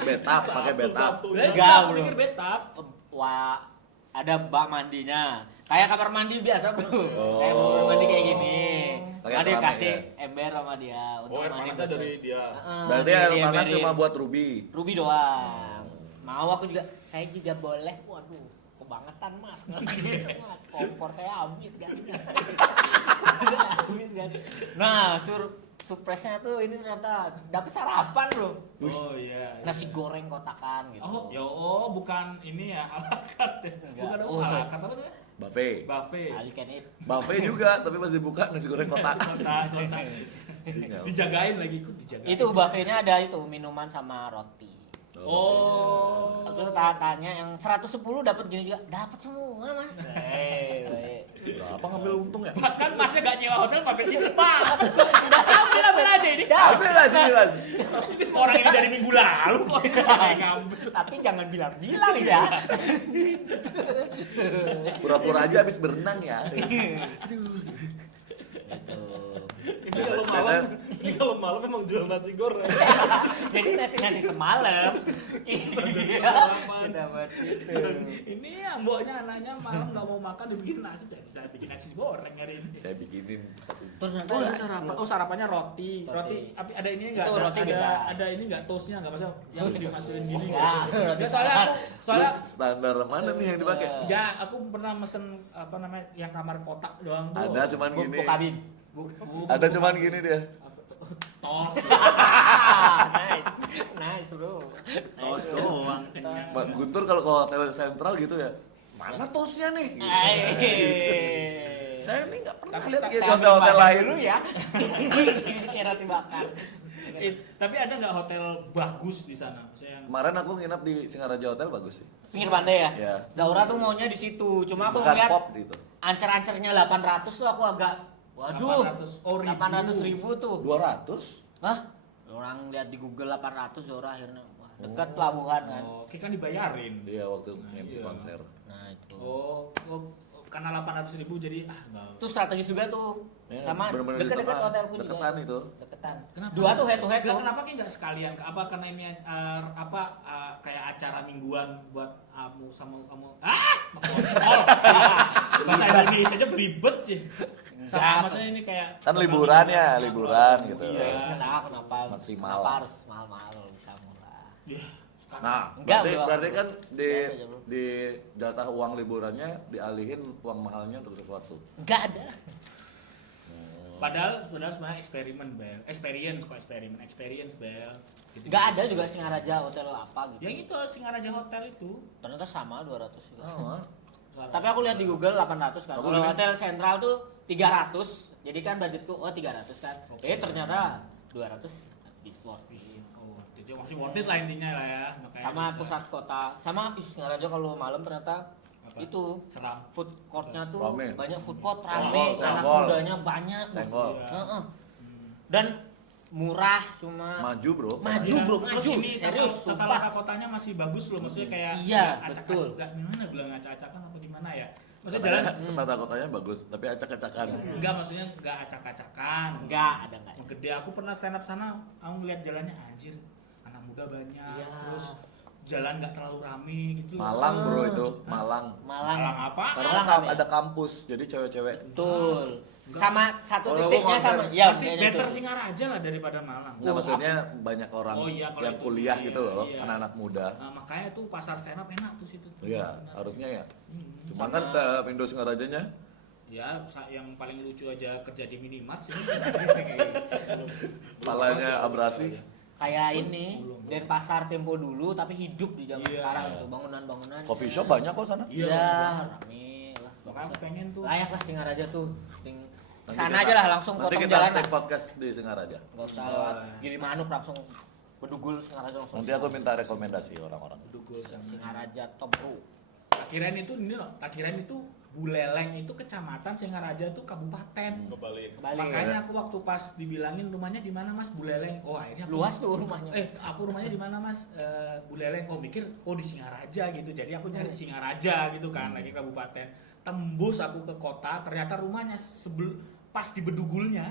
Betap, pakai betap. Satu-satu. Enggak, Enggak, bro. pikir betap. Wah, ada bak mandinya. Kayak kamar mandi biasa, Bro. Oh. Kayak kamar mandi kayak gini. Pakai Ada keramik kasih ya? ember sama dia untuk Oh, air mandi. panasnya dari dia. Berarti air panas cuma buat Ruby. Ruby doang. Mau aku juga, saya juga boleh. Waduh, kebangetan Mas. Gitu, Mas. Kompor saya habis gasnya. Habis gasnya. Nah, surprise-nya tuh ini ternyata dapat sarapan, Bro. Oh iya. Nasi goreng kotakan gitu. Bukan ini ya ala carte. Bukan Oh. ala carte apa tuh? Buffet. Buffet. I can eat. Buffet juga, tapi pas dibuka nasi goreng kotak. Kota. Dijagain lagi, ikut dijagain. Itu buffetnya ada itu minuman sama roti. Oh. Terus tanya yang 110 dapat gini juga, dapat semua Mas. Berapa ngambil untung ya? Bahkan Masnya gak nyewa hotel sampai sini, Pak. Ambil aja ini. Ambil lah sini Mas. Orang ini dari minggu lalu kok ngambil. Tapi jangan bilang-bilang ya. Pura-pura aja habis berenang ya. Ini kalau malam, ini kalau malam memang jual nasi goreng. Jadi nasi semalam. Iya. Dapat itu. Ini ya mboknya anaknya malam nggak mau makan dibikin nasi, jadi saya bikin nasi goreng hari ini. Saya bikinin satu. Terus nanti Oh, ini sarapan. Oh, sarapannya roti. Roti. Ada ini enggak? Itu roti beda. Ada ini enggak toastnya enggak masa yang dimasukin gini. Ya, Ya, soalnya Standar mana nih yang dipakai? ya aku pernah mesen apa namanya yang kamar kotak doang tuh. Ada cuman gini. kabin. Ada cuman gini dia. Tos. Nice. Nice, Bro. Tos doang kenyang. Mbak Guntur kalau ke hotel sentral gitu ya. Mana tosnya nih? Saya ini nggak pernah lihat gitu di Saya ambil hotel-hotel bahan lain. dulu ya. Kira dibakar. Tapi ada nggak hotel bagus di sana? Maksudnya yang Kemarin aku nginep di Singaraja Hotel bagus sih. Pinggir pantai ya? Iya. Zaura tuh maunya di situ. Cuma aku Bekas ngeliat pop gitu. ancer-ancernya 800 tuh aku agak waduh. 800. Oh, 800.000 tuh. 200? Hah? Orang lihat di Google 800 Zaura akhirnya. Wah, dekat pelabuhan kan. oh, kita kan dibayarin. Iya waktu MC iya. konser. Nah, itu. Karena 800.000 jadi enggak. Itu strategis juga tuh. Ya, Sama bener-bener di dekat-dekat tengah, hotelku juga. deketan itu. Deketan. Kenapa? Dua tuh head to head tuh. Kenapa nggak sekalian? Apa karena ini kayak acara mingguan buat kamu sama kamu? Bahasa Indonesia aja belibet sih. Sama maksudnya ini kayak Kan liburan ya, liburan gitu. Iya. Kenapa? Maksimal. Kenapa harus mahal-mahal bisa murah? Ya, Nah, Enggak, berarti kan di Biasa aja, Bro. di jatah uang liburannya dialihin uang mahalnya untuk sesuatu. Enggak ada. padahal sebenarnya eksperimen Bel. Experience Bel. Gitu. Enggak ada juga Singaraja hotel apa gitu. Yang itu Singaraja Hotel itu. Ternyata sama 200 juga. Oh, Tapi aku lihat di Google 800 kan. Aku Kalau lihat- hotel sentral tuh 300. Jadi kan budgetku 300 kan. Ternyata 200 di slot. Oh, jadi masih worth it lah intinya lah ya. Makanya Sama bisa. pusat kota. Sama Singaraja kalau malam ternyata Apa? itu Seram. food courtnya tuh Rame. banyak food court Senggol, rame, anak senggol. mudanya banyak. Senggol. Heeh. Dan murah cuma Maju bro. Maju, Iya, bro, terus maju. ini Serius, tata sumpah. laka kotanya masih bagus loh, maksudnya kayak Iya, nggak acak- betul. nggak gimana bilang acak-acakan apa gimana ya? Maksudnya jalan Tata kotanya bagus, tapi acak-acakan. enggak, maksudnya enggak acak-acakan. enggak ada enggak. Yang gede aku pernah stand up sana, aku ngeliat jalannya anjir, anak muda banyak, Iya. terus jalan nggak terlalu rame gitu. loh. Malang bro itu, Malang. Malang. Malang apa? Karena Malang kan rame. ada kampus, jadi cewek-cewek. Betul. Sama satu Kalau titiknya gua sama. konser, Ya, Masih kayaknya better itu. Singaraja lah daripada Malang. Nah maksudnya banyak orang Oh iya, kalau yang itu, kuliah iya, gitu loh, iya. anak-anak muda. Makanya tuh pasar stand up enak tuh situ. Iya, harusnya ya. Cuman Sama- kan stand Indo Singarajanya Ya, yang paling lucu aja kerja di minimart sih. palanya abrasi. Kayak ini Denpasar Tempo dulu tapi hidup di zaman Iya. sekarang itu bangunan-bangunan. Coffee shop banyak kok sana. Iya, Iya, banget. rame lah. Makanya aku pengen tuh. Layak lah Singaraja tuh. Nanti Sana kita- aja lah langsung nanti potong kita jalan lah. take podcast di Singaraja. Enggak usah lewat Gili Manuk langsung Bedugul Singaraja langsung. Nanti aku minta rekomendasi orang-orang. Dugul sama. Singaraja top bro. Tak kirain itu ini loh, tak kirain itu Buleleng itu kecamatan, Singaraja itu kabupaten. Kebalik. Kembali. Makanya aku waktu pas dibilangin rumahnya di mana Mas Buleleng. Oh, akhirnya aku, Luas tuh rumahnya. aku rumahnya di mana Mas? Buleleng. Oh, mikir di Singaraja gitu. Jadi aku nyari Singaraja gitu kan, lagi kabupaten. Tembus aku ke kota, ternyata rumahnya pas di Bedugulnya.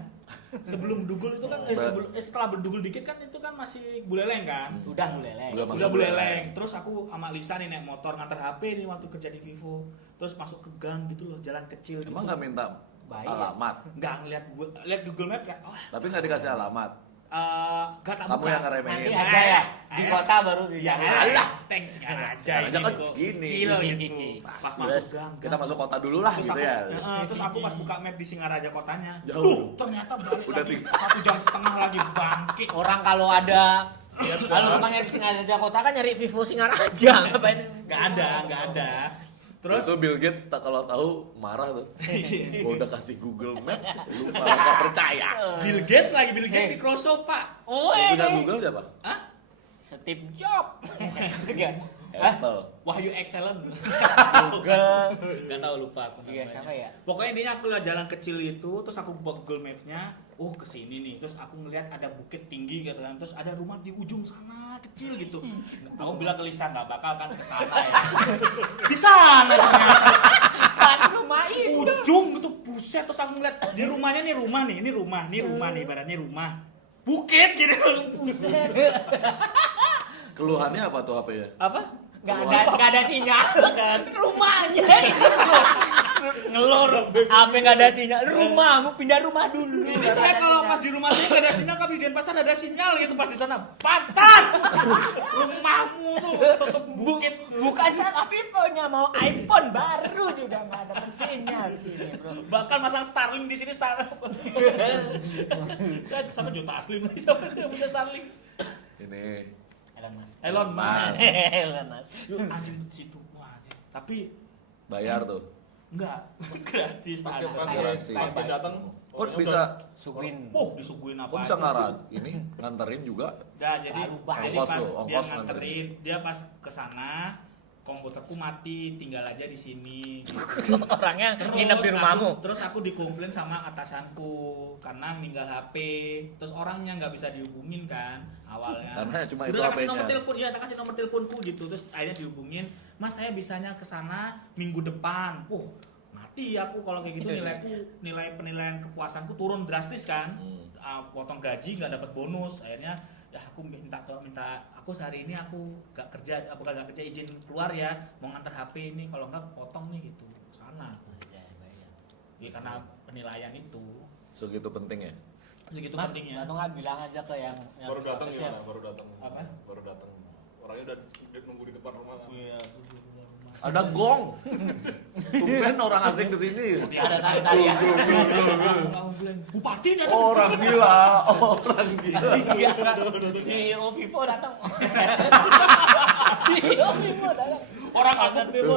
Sebelum Bedugul itu kan setelah Bedugul dikit kan itu kan masih Buleleng kan. Udah Buleleng. Udah Buleleng. Terus aku sama Lisa nih naik motor nganter HP nih waktu kerja di Vivo. Terus masuk ke gang gitu loh, jalan kecil gitu. Emang nggak minta Baik. alamat? Nggak lihat Google Maps kan. Oh, Tapi nggak dikasih alamat. gak tak Kamu buka. yang ngeremehin. Nanti aja ya di kota baru Ya dijalanin. alah, thanks aja Sekarang ini kan kok segini. kecil gitu. Pas masuk Terus gang. Kita masuk kota dulu lah Terus gitu aku, ya. terus aku pas buka map di Singaraja kotanya, Jauh. ternyata balik Udah lagi tiga. 1 jam setengah lagi bangke. Orang kalau ada rumahnya di Singaraja kota kan nyari Vivo Singaraja ngapain? Nggak ada. Terus Terus Bill Gates kalau tahu marah tuh. Gua udah kasih Google Map, lu malah nggak percaya. Bill Gates Microsoft Pak. Oh, Yang punya Google siapa? Hah? Steve Jobs. Enggak. Apple. Wahyu Excellent. Google. Nggak tahu lupa aku Iya, namanya. siapa ya? Pokoknya intinya aku lihat jalan kecil itu, terus aku buka Google Maps-nya, oh kesini nih, terus aku ngeliat ada bukit tinggi gitu kan, terus ada rumah di ujung sana kecil gitu. Aku bilang ke Lisa nggak bakal kan ke sana ya. Di sana ternyata Pas rumah itu. ujung gitu, buset, terus aku ngeliat di rumahnya nih rumah nih, ini rumah nih ibaratnya rumah. Bukit jadi buset. Keluhannya apa tuh HP-nya? Apa? Nggak ada sinyal kan rumahnya itu. Ngelor apa nggak ada sinyal rumahmu pindah rumah dulu. Ini saya kalau pas di rumah saya nggak ada sinyal, kalau di Denpasar ada sinyal gitu pas di sana. Pantas. Rumahmu tuh tutup bukit. Bukan cara Vivo-nya mau iPhone baru juga nggak ada sinyal di sini bro. Bakal masang Starlink di sini Starlink. Saya sama juta asli nih siapa sih yang punya Starlink? Ini Elon Musk. Elon Musk. Yuk anjing situ wah anjing. Tapi bayar tuh. enggak, gratis. Pas ada. Garansi. pas kita datang Kok orangnya bisa Suguin. Oh, disuguhin apa? kok bisa aja. ngaran? Ini nganterin juga. Nah, jadi Baru bayar. jadi Ongkos pas loh, dia ongkos nganterin, dia pas ke sana komputerku mati, tinggal aja di sini. Orangnya nginep di rumahmu. Terus aku dikomplain sama atasanku karena ninggal HP. Terus orangnya nggak bisa dihubungin kan awalnya. Karena cuma itu Udah tak kasih HP-nya. nomor telepon, ya tak kasih nomor teleponku gitu. Terus akhirnya dihubungin, Mas saya bisanya ke sana minggu depan. Mati aku kalau kayak gitu, nilai penilaian kepuasanku turun drastis kan. Potong gaji nggak dapat bonus. Akhirnya ya aku minta aku sehari ini aku gak kerja izin keluar ya, mau nganter HP ini, kalau nggak potong nih gitu sana. Ya karena penilaian itu Segitu penting ya. segitu Mas, pentingnya. atau nggak bilang aja ke yang baru datang siapa? gimana? Baru datang. Apa? Baru datang. Orangnya udah nunggu di depan rumah. Iya. Ada gong. Tumben orang asing kesini. Ada tari-tarian. Bupati aja. Orang gila, orang gila. Iya, CEO Vivo datang. CEO Vivo datang. Orang aku Vivo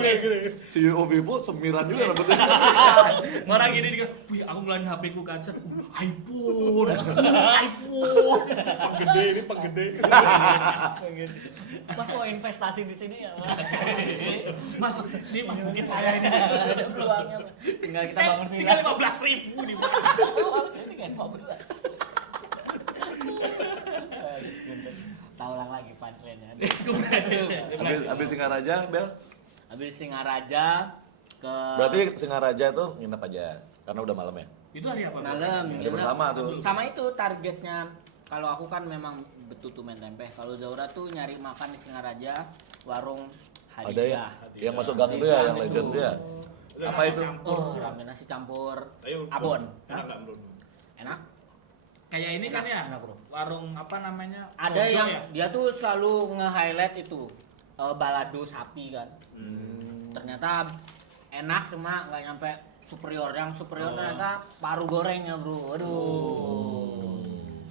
CEO Vivo semiran juga dapetnya. orang gini dia, wih aku ngeluarin HP ku kan, set, iPhone. Penggede ini penggede. Mas mau investasi di sini ya? Mas, ini mas bukit saya ini. Ada peluangnya. Mas. Tinggal kita bangun Tinggal villa. 15.000 nih. Tinggal 15. Tahu ulang lagi punchline-nya. Habis Singaraja, Bel. Habis Singaraja ke Berarti Singaraja tuh nginep aja karena udah malam ya. Itu hari apa? malam. Nginep bersama tuh. Sama itu targetnya. Kalau aku kan memang betutu main tempe. Kalau Zaura tuh nyari makan di Singaraja, warung Ada Hadijah. ya, yang masuk gang itu ya, yang Gang legend itu. itu ya. Apa itu? Oh, ramen nasi campur Ayo. abon. Enak enggak belum? Enak. Kayak ini kan ya, Enak, bro. warung apa namanya? Ada Ojo yang ya? dia tuh selalu nge-highlight itu balado sapi kan. Ternyata enak cuma nggak nyampe superior. Yang superior ternyata paru gorengnya bro. Aduh.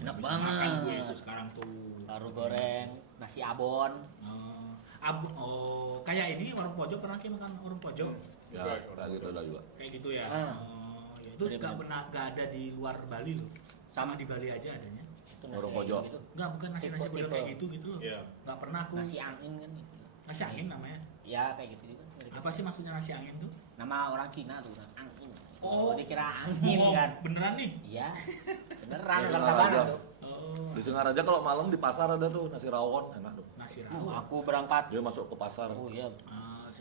Enak Bisa makan gue banget. itu sekarang tuh. Paru goreng, nasi abon. Kayak ini warung pojok, pernah kita makan warung pojok? Ya, kayak gitu ada juga. Kayak gitu ya. Ah. Ya, itu nggak ada di luar Bali loh. Sama di Bali aja adanya. Itu nasi Warung kayak pojok. gitu. Enggak, bukan nasi-nasi Tipe-tipe. bodol kayak gitu loh. Iya. Nggak pernah aku. Nasi angin kan gitu. Nasi angin namanya. Ya kayak gitu juga. Apa sih maksudnya nasi angin tuh? Nama orang Cina tuh kan angin. Oh. Dikira angin Oh, kan. beneran nih? Iya. Beneran Iya, dalam Singaraja. kabar tuh. Oh, Di Singaraja kalau malam di pasar ada tuh nasi rawon, enak tuh. nasi rawon. Aku berangkat. Dia masuk ke pasar. Oh iya.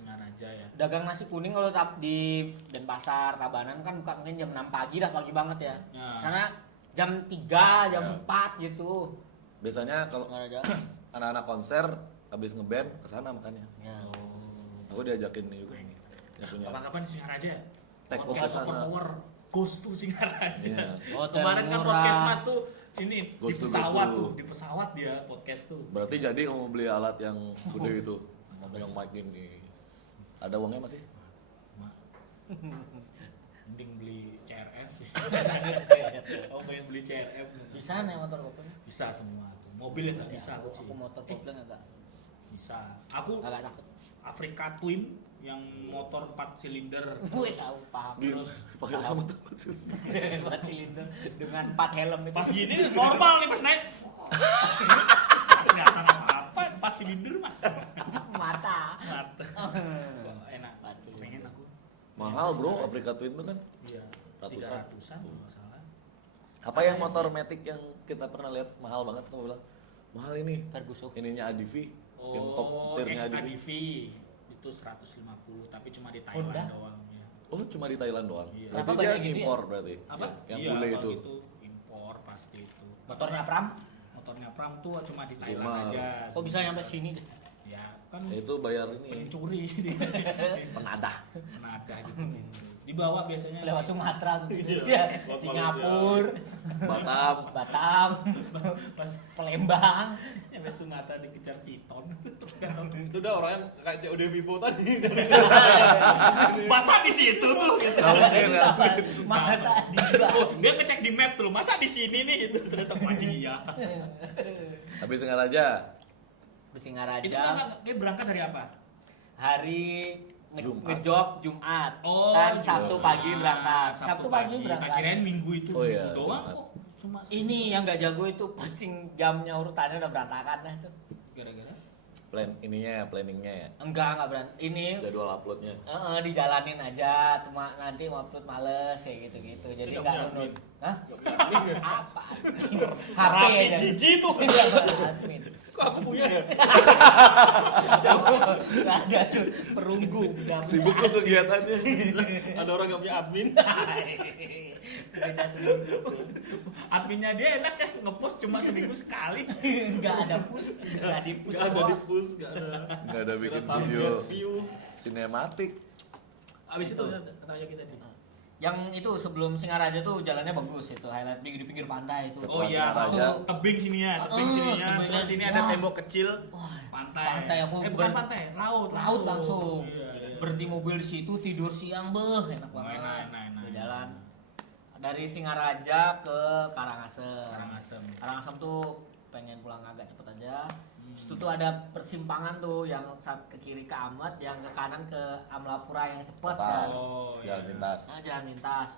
Singaraja ya. Dagang nasi kuning kalau di Denpasar, Tabanan kan buka mungkin jam 6 pagi dah, pagi banget ya. Ya. Sana jam 3, jam 4 gitu. Biasanya kalau Singaraja. anak-anak konser habis ngeband ke sana makannya. Ya. Aku diajakin nih juga. Yang punya. Kapan-kapan di Singaraja ya? Take Podcast off ke sana. Overpower Ghost to Singaraja. Iya. Hotel Kemarin kan murah. podcast Mas tuh ini Ghost di to, pesawat ghost to. tuh, di pesawat dia podcast tuh. Berarti jadi kamu beli alat yang gede itu, yang mic ini. Ada uangnya masih? Mending beli CRF sih. Oh, pengen beli CRF. Bisa nih motor kopling. Bisa semua tuh. Mobil nggak bisa aku, sih. aku motor kopling agak Bisa. Aku agak takut. Afrika Twin yang motor 4 silinder. Gue tahu paham. Terus Pakai sama tuh. 4 silinder dengan 4 helm itu. pas gini normal nih pas naik. Nggak kelihatan apa-apa, 4 silinder Mas. Mata. Mantap. Oh, Enak. Empat silinder. Pengen aku. Mahal bro, Afrika Twin itu kan. Iya. Ratusan. 300-an kalau nggak salah. Apa yang motor Matic yang kita pernah lihat mahal banget kamu bilang? Mahal ini. Ferguson. Ininya ADV, yang top Oh, tiernya ADV. XADV itu 150 tapi cuma di Thailand Honda? doang ya. Oh, cuma di Thailand doang. Iya. Berarti Kenapa dia banyak gitu ya? impor berarti. Apa? Yang Iya, bule kalau itu. gitu impor pasti itu. Motornya Pram? Motornya Pram tuh cuma di Zuma. Thailand aja. Kok bisa nyampe sini deh? Ya kan Ya itu bayar ini pencuri dia. penadah. Menada gitu. Dibawa biasanya Lewat Sumatera tuh. Iya, Iya. lewat Singapura, Batam. Batam, pas Palembang. nyampe Sumatera dikejar piton. Itu udah orangnya kayak COD Vivo tadi. Masa di situ tuh gitu. Nggak mungkin, nggak mungkin. Masa di Oh, dia ngecek di map tuh, masa di sini nih gitu. Ternyata anjing iya. Habis Singaraja. Itu Singaraja dia berangkat dari apa? hari Jumat. ngejob Jumat. Oh, kan Jumat. Sabtu pagi berangkat. Sabtu pagi Tak berangkat. kirain minggu itu Oh, iya, doang Jumat. kok. Cuma Ini yang nggak jago itu posting jamnya urutannya udah berantakan lah tuh. gara-gara Planningnya ya. Enggak berantakan. Ini Jadwal uploadnya. dijalanin aja, cuma nanti upload males kayak gitu-gitu. Jadi Nggak nggak punya nunut. admin. Hah? Admin. Apa? HP Rapi aja. gigi tuh. Iya, admin. Kok aku punya ya? Nggak ada tuh perunggu. Sibuk tuh kegiatannya. Ada orang gak punya admin? Beda sendiri. Adminnya dia enak ya, ngepost cuma seminggu sekali. Nggak ada push, nggak di push. Gak ada di bos. push, gak ada. Nggak ada bikin Nggak ada video target view. sinematik. Abis itu Itu. kata aja kita di. Yang itu sebelum Singaraja tuh jalannya bagus itu, highlight di pinggir pantai itu. Setelah Oh iya, Singaraja. langsung tebing sini ya, tebing sininya. tebingnya. Terus sini ada Wah. tembok kecil, Wah, pantai. pantai aku bukan pantai, laut langsung. Iya, iya. Berhenti mobil di situ, tidur siang enak banget. Enak. Jalan dari Singaraja ke Karangasem. Karangasem. Tuh pengen pulang agak cepet aja. Terus tuh ada persimpangan tuh yang saat ke kiri ke Amat, yang ke kanan ke Amlapura yang cepet kan. Oh, iya. Jalan pintas. Nah, jalan lintas.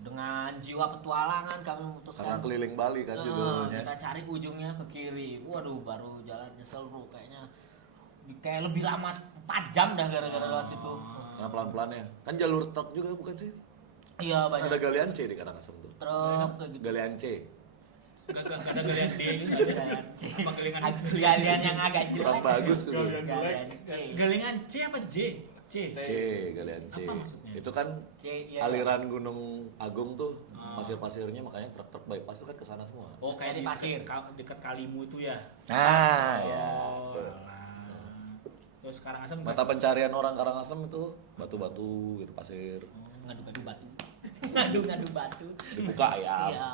Dengan jiwa petualangan kami Karena memutuskan keliling Bali kan judulnya. kita cari ujungnya ke kiri. Waduh, baru jalannya seru kayaknya. Kayak lebih lama 4 jam dah gara-gara lewat situ. Karena pelan-pelan ya. Kan jalur truk juga bukan sih? Iya, banyak Ada galian C di Karangasem tuh. truk kayak gitu. Galian C. Gak ada galian D, nggak ada. Apa galengan? Galian yang agak jelek. Kurang bagus itu. Galian C. Galengan C apa J? C. C, galian C. Apa maksudnya? Itu kan C ya. aliran Gunung Agung tuh Ah. pasir-pasirnya, makanya truk-truk bypass itu kan ke sana semua. Oh, kayak Di pasir. dekat Kalimu itu ya. Nah, ya. Oh, betul. alah. Terus Karangasem Mata pencarian orang Karangasem itu batu-batu gitu, pasir. Ngadu-ngadu batu. Ngadu-ngadu batu. Dibuka ayam. Iya.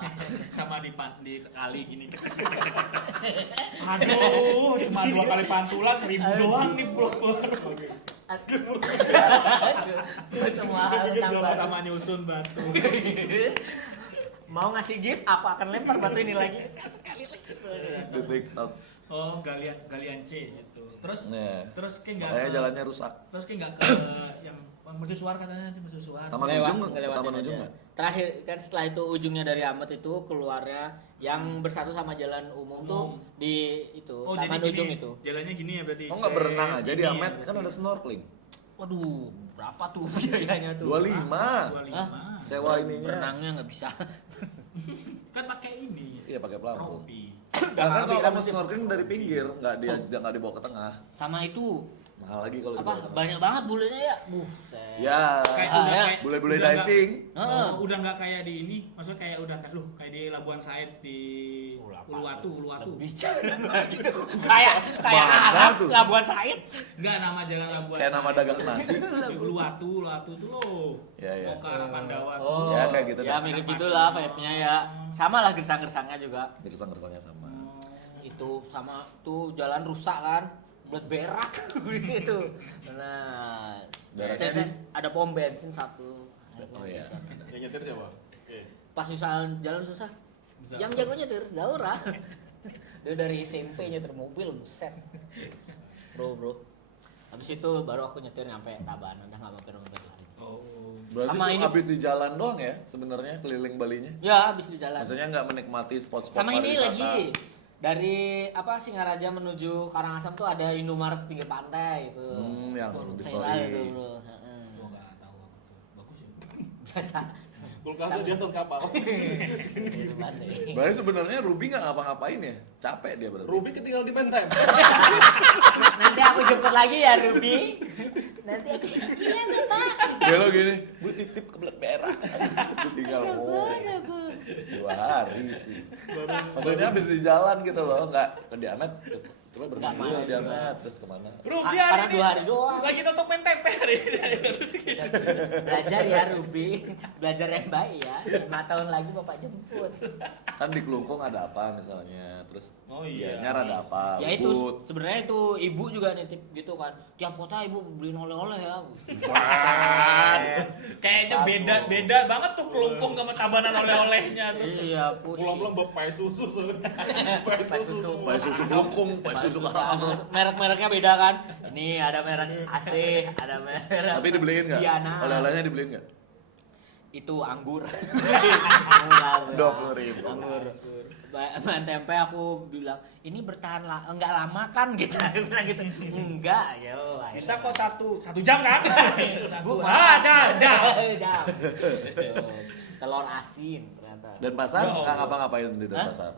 sama di kali gini. Aduh, cuma 2 kali pantulan 1.000 doang nih pulau. Aduh. Semua hal tambah. Sama nyusun batu. Mau ngasih gift, aku akan lempar batu ini lagi. Satu kali lagi. Di TikTok. Oh, galian C gitu. Terus Nah, terus kayak enggak makanya jalannya rusak. terus kayak enggak ke yang mercusuar katanya mercusuar. Taman Lewat, Ujung nggak? ngelewatin Taman aja. Ujung nggak? Terakhir kan setelah itu ujungnya dari Amet itu keluarnya yang bersatu sama jalan umum tuh di itu Oh, Taman jadi Ujung gini, itu. jalannya gini ya berarti. Oh nggak berenang aja di Gini ya Amet, kan berarti. ada snorkeling. Waduh, berapa tuh biayanya tuh? 25. 25. Sewa ininya. Berenangnya nggak bisa. Kan pakai ini. Iya pakai pelampung. Rompi. Bahkan kalau kan kamu snorkeling dari pinggir, nggak dibawa ke tengah. sama itu Mahal lagi kalau apa dibawa ke tengah. banyak banget bulenya ya. Buset. Ya, Kayak Ah, udah ya. kayak bule-bule udah nggak- diving. Heeh. udah nggak kayak di ini, maksudnya kayak udah kayak di Labuan Said di Uluwatu. Lebih jarang lagi tuh. Kayak Mana Arab tuh? Labuan Said. Enggak, nama jalan Labuan Kayak nama Said. dagang nasi. Di Uluwatu tuh loh. Ya, ya. Mau ke arah Pandawa tuh. Oh, Ya, kayak gitu ya dah. mirip gitulah vibe-nya ya. Sama lah gersang-gersangnya juga. Gersang-gersangnya sama. Itu sama tuh jalan rusak kan, buat berak gitu. Nah, Beraknya terus ada pom bensin satu. Oh iya. Yang nyetir siapa? Oke. Pas susah jalan susah. Yang jago nyetir Zaura. Dia dari SMP nyetir mobil, buset. Bro. Habis itu baru aku nyetir nyampe Tabanan, udah enggak mampir-mampir lagi. Oh. Berarti Sama tuh ini- habis di jalan doang ya sebenarnya keliling Balinya. Ya, habis di jalan. Maksudnya nggak menikmati spot-spot Sama ini pariwisata. lagi dari apa Singaraja menuju Karangasem tuh ada Indomaret pinggir pantai gitu. Yang Tuh, di saya story. tahu tuh, bro. Heeh. Gua nggak tahu aku tuh. Bagus ya. Biasa. Kulkasnya di atas kapal. Pinggir pantai. Berarti sebenarnya Ruby nggak ngapa-ngapain ya? Capek dia berarti. Ruby ketinggalan di Mentem. Nanti aku jemput lagi ya Ruby. Nanti aku iya Bapak. Dia lo gini, bu titip ke belet merah. Tinggal oh, 2 hari cuy. Maksudnya habis di jalan gitu loh, nggak ke Diamet. Coba berhenti Nggak dulu main di Diamet, terus kemana? Ruby Karena hari ini 2 hari doang. lagi nonton main tempe hari ini. Terus gitu. Belajar ya Ruby. Belajar yang baik ya. 5 tahun lagi Bapak jemput. Kan di Kelungkung ada apa misalnya, terus Oh iya. Gianyar ada apa? Ya itu Ubud. sebenarnya itu ibu juga nitip gitu kan. Tiap kota ibu beliin oleh-oleh ya. Kayaknya Satu. beda banget tuh Kelungkung sama Tabanan oleh-olehnya tuh. Iya, pusing. Pulang-pulang bawa pai susu soalnya. Pai susu. Pai susu Kelungkung, pai susu Karangasem. Merek-mereknya beda kan. Ini ada merek AC, ada merek Tapi dibeliin nggak? Diana. Oleh-olehnya dibeliin nggak? Itu anggur. Anggur. 20.000. Anggur. Main tempe aku bilang, "Ini bertahan enggak lama kan?" gitu. Aku bilang gitu. Enggak, yo. Bisa kok satu jam kan? Bu, Jam. Jam. Telur asin ternyata. Dan pasar Ya Allah. nggak ngapa-ngapain di Hah? pasar?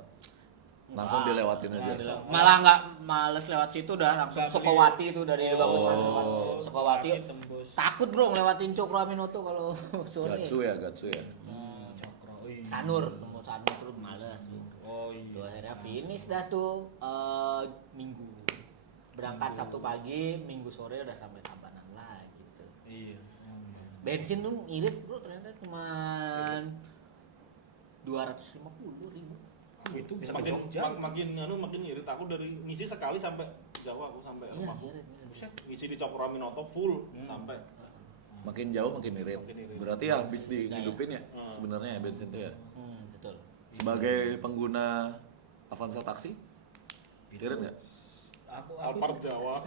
Langsung dilewatin aja. Malah nggak males lewat situ udah langsung Nggak Sukowati itu dari bagus banget kan. Sukowati tembus. takut bro ngelewatin Cokro Aminoto kalau sore. Gatsu ya. Cokro. Iya. Sanur, mau Sanur tuh males gitu. Oh Tuh iya. akhirnya finish dah tuh Minggu. Berangkat Sabtu pagi, Minggu sore udah sampai Tabanan lah gitu. Iya. Bensin tuh irit bro ternyata cuman 250.000. Itu bisa ke Makin Jogja. makin irit aku dari ngisi sekali sampai Jawa aku sampai Iya, rumah. irit. Buset. Ngisi di Cokro Aminoto full sampai. Makin jauh makin irit. Makin irit. Berarti ya habis dihidupin ya sebenarnya ya bensin itu ya. Betul. Sebagai pengguna Avanza taksi, irit nggak? Aku Alphard Jawa.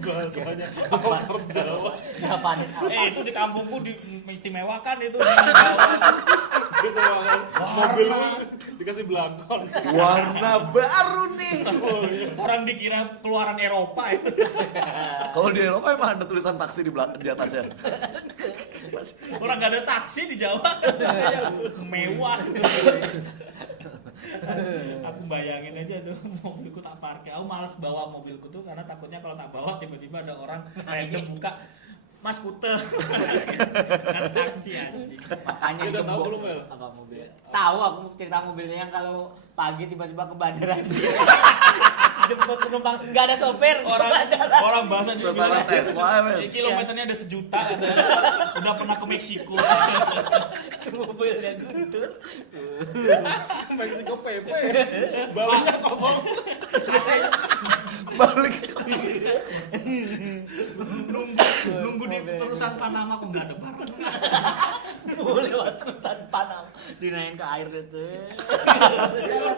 Bahasanya Alphard Jawa. Japanis. itu di kampungku diistimewakan itu di Jawa. Terus sama mobil dikasih belakon. Warna baru nih. Orang dikira keluaran Eropa itu. Kalau di Eropa emang ada tulisan taksi di belakang di atasnya. Orang gak ada taksi di Jawa. Mewah. Aku bayangin aja tuh mobilku tak parkir. Aku malas bawa mobilku tuh karena takutnya kalau tak bawa tiba-tiba ada orang random buka Mas Kute. Kan taksi anjing. Makanya Dia udah tahu gembok. belum, Mel? Apa mobil? Tahu aku cerita mobilnya yang kalau pagi tiba-tiba ke bandara sendiri. Jemput penumpang nggak ada sopir. Orang bahasa dia Setara bilang, Tesla, men. kilometernya ada 1 juta katanya. Udah pernah ke Meksiko. Itu mobilnya gitu. Meksiko PP. Baliknya kosong. Rasanya Balik. nunggu di terusan Panama kok nggak ada barang. Mau lewat terusan Panama dinaik ke air gitu.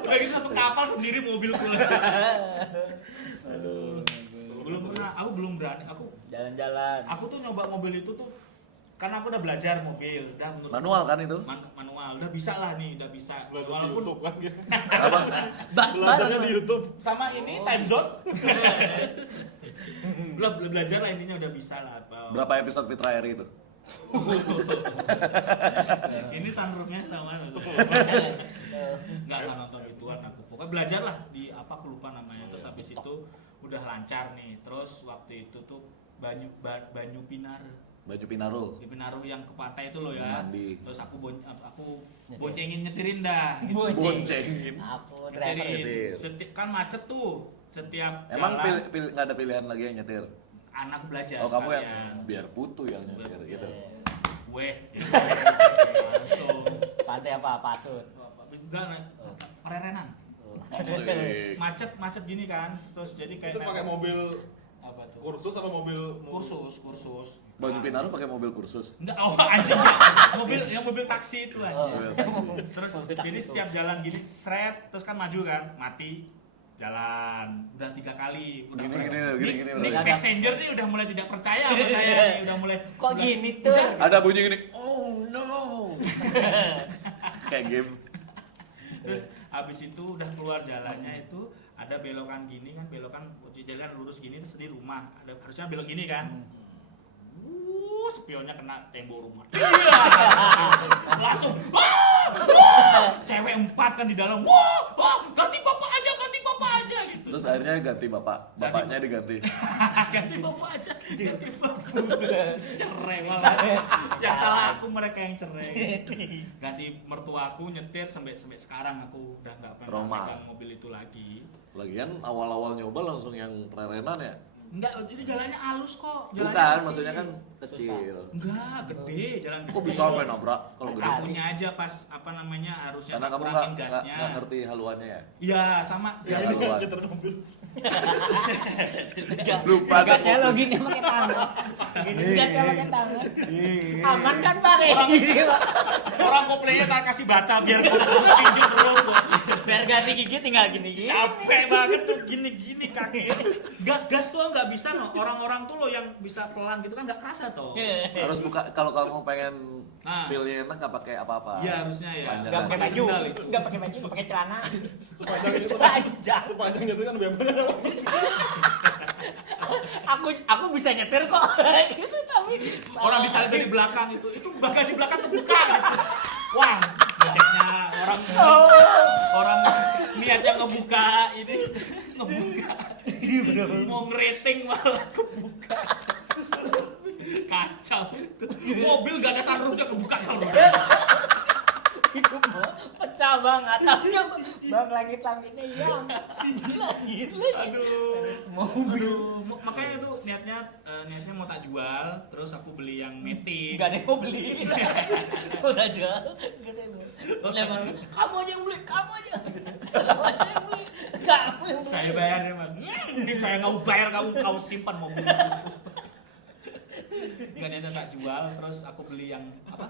Udah gitu satu kapal sendiri mobilku. Aduh. Belum pernah, aku belum berani. Jalan-jalan. Aku tuh nyoba mobil itu tuh karena aku udah belajar mobil, udah menurut Manual kan itu? manual, udah bisa lah nih, udah bisa. Belajar di Walaupun YouTube kan gitu. Apa? Belajarnya di YouTube. sama ini time zone. Belum belajar lah intinya udah bisa lah. Berapa episode Fitra Eri itu? Ini sunroofnya sama. Nggak nonton gituan aku. Pokoknya belajar lah di apa aku lupa namanya. Terus habis itu udah lancar nih. Terus waktu itu tuh Banyu Pinar. Baju Pinaro. Di Pinaru yang ke pantai itu loh ya. Mandi. Terus aku boncengin nyetirin dah. Boncengin. Aku driver. Nyetirin. Kan macet tuh. Setiap Emang jalan, nggak ada pilihan lagi yang nyetir? anak belajar Oh kamu yang sekalian. biar putu yang nyetir gitu. Gue langsung Pantai apa? Pasut. enggak pererenan. Asik. Macet gini kan. Terus jadi kayak Itu pakai mobil apa tuh? kursus apa mobil Kursus. Baju Pinaro pakai mobil kursus. Enggak, anjing. mobil taksi itu anjing. Terus jadi setiap jalan gini seret terus kan maju kan, mati jalan udah 3 kali udah Gini. Nih passenger nih udah mulai tidak percaya sama saya nih, udah mulai Kok gini tuh? Ada bunyi gini. Oh no. Kayak game. terus habis itu udah keluar jalannya itu ada belokan gini kan, belokan jalan lurus gini terus di rumah ada harusnya belok gini kan. Spionnya kena tembok rumah. Langsung cewek 4 kan di dalam. Ganti bapak aja gitu. Terus akhirnya ganti bapaknya diganti. Ganti bapak aja. Ganti bapak. Cerai malah. Yang salah aku, mereka yang cerai. Ganti mertuaku nyetir sampai sekarang aku udah nggak pernah Trauma. pegang mobil itu lagi. Lagian awal-awal nyoba langsung yang prerenan ya? Enggak, itu jalannya halus kok. Jalannya Bukan, sepi. maksudnya kan kecil. Enggak, gede jalan. Kok bisa sampai nabrak kalau gede? Akunya aja pas apa namanya harusnya Karena kamu kurangin gasnya. nggak ngerti haluannya ya? Iya, sama. Gas Gas haluan. nyetir mobil. Lupa Gasnya tuh. lo gini pakai tangan. Gini gasnya pakai tangan. Aman kan pakai gini Pak? orang koplenya tak kasih bata biar tinju terus. Biar ganti gigi tinggal gini-gini. Capek banget tuh gini-gini kaki. Gas tuh nggak bisa no. Orang-orang tuh lo yang bisa pelan gitu kan nggak kerasa toh. Harus buka kalau kamu pengen Nah. feel-nya enak nggak pakai apa-apa. Iya harusnya ya. Panjang Enggak pakai baju, Sendal itu. enggak pakai baju, enggak pakai celana. Sepanjang itu Aja. sepanjang itu kan bebas. Aku bisa nyetir kok. Gitu tapi Orang bisa dari belakang itu bagasi belakang kebuka. Gitu. Wah, ngeceknya orang niatnya ngebuka ini ngebuka. Mau ngerating malah kebuka. Kacau itu. Mobil gak ada sunroofnya kebuka sunroofnya. itu mah pecah banget. Tapi bang langit-langitnya yang langit lagi. Aduh, makanya tuh niatnya mau tak jual, terus aku beli yang metik. Enggak ada yang mau beli. Udah jual. Lemon, kamu aja yang beli, kamu aja. Kamu aja yang beli. Kamu yang beli. Saya bayar ya, Mas. Mending saya nggak bayar, kamu simpan mobil. Enggak, niatnya tak jual, terus aku beli yang apa?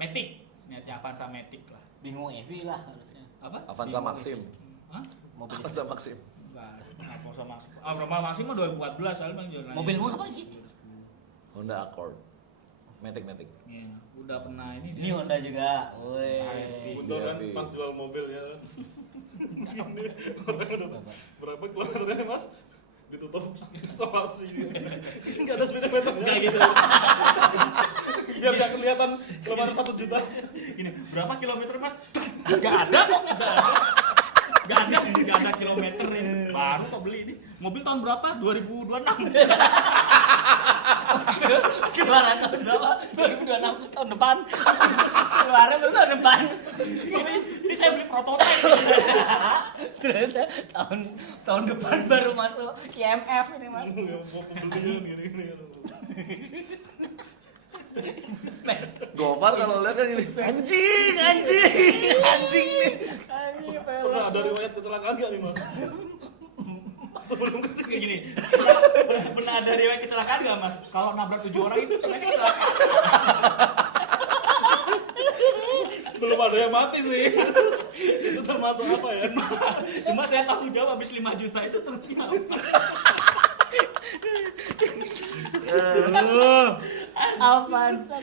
Metik. Niatnya Avanza Metik lah. Bingung Evi lah harusnya. Apa? Avanza Maxim. Hah? Mobil Avanza Maxim. Enggak, Avanza Maxim. Avanza Maxim mah 2014 soalnya Bang jualan. Mobilmu apa sih? Honda Accord. Metik. Iya, udah pernah ini. Ini Honda juga. Woi. Untung kan Iya, pas jual mobil ya kan. Ini berapa kilometernya Mas? Ditutup somasi. Enggak ada speedometernya. Kayak gitu. Biar enggak kelihatan kilometer 1 juta. Ini berapa kilometer Mas? Gak ada kok. Gak ada kilometer ini. Baru kok beli ini. Mobil tahun berapa? 2026. Keluaran tahun berapa? 2026 tahun depan. Keluaran baru tahun depan. Ini saya beli prototipe. Ternyata tahun depan baru masuk IMF ini mas. Mau pembelian gini-gini. Gofar kalau lihat kan gini, anjing nih. Pernah ada riwayat kecelakaan enggak nih Mas? Sebelum Kayak kesini. gini. Pernah ada riwayat kecelakaan gak Mas? Kalau nabrak 7 orang itu ternyata kecelakaan. Belum ada yang mati sih. Itu termasuk apa ya? Cuma saya tanggung jawab habis 5 juta itu ternyata apa? Avanza.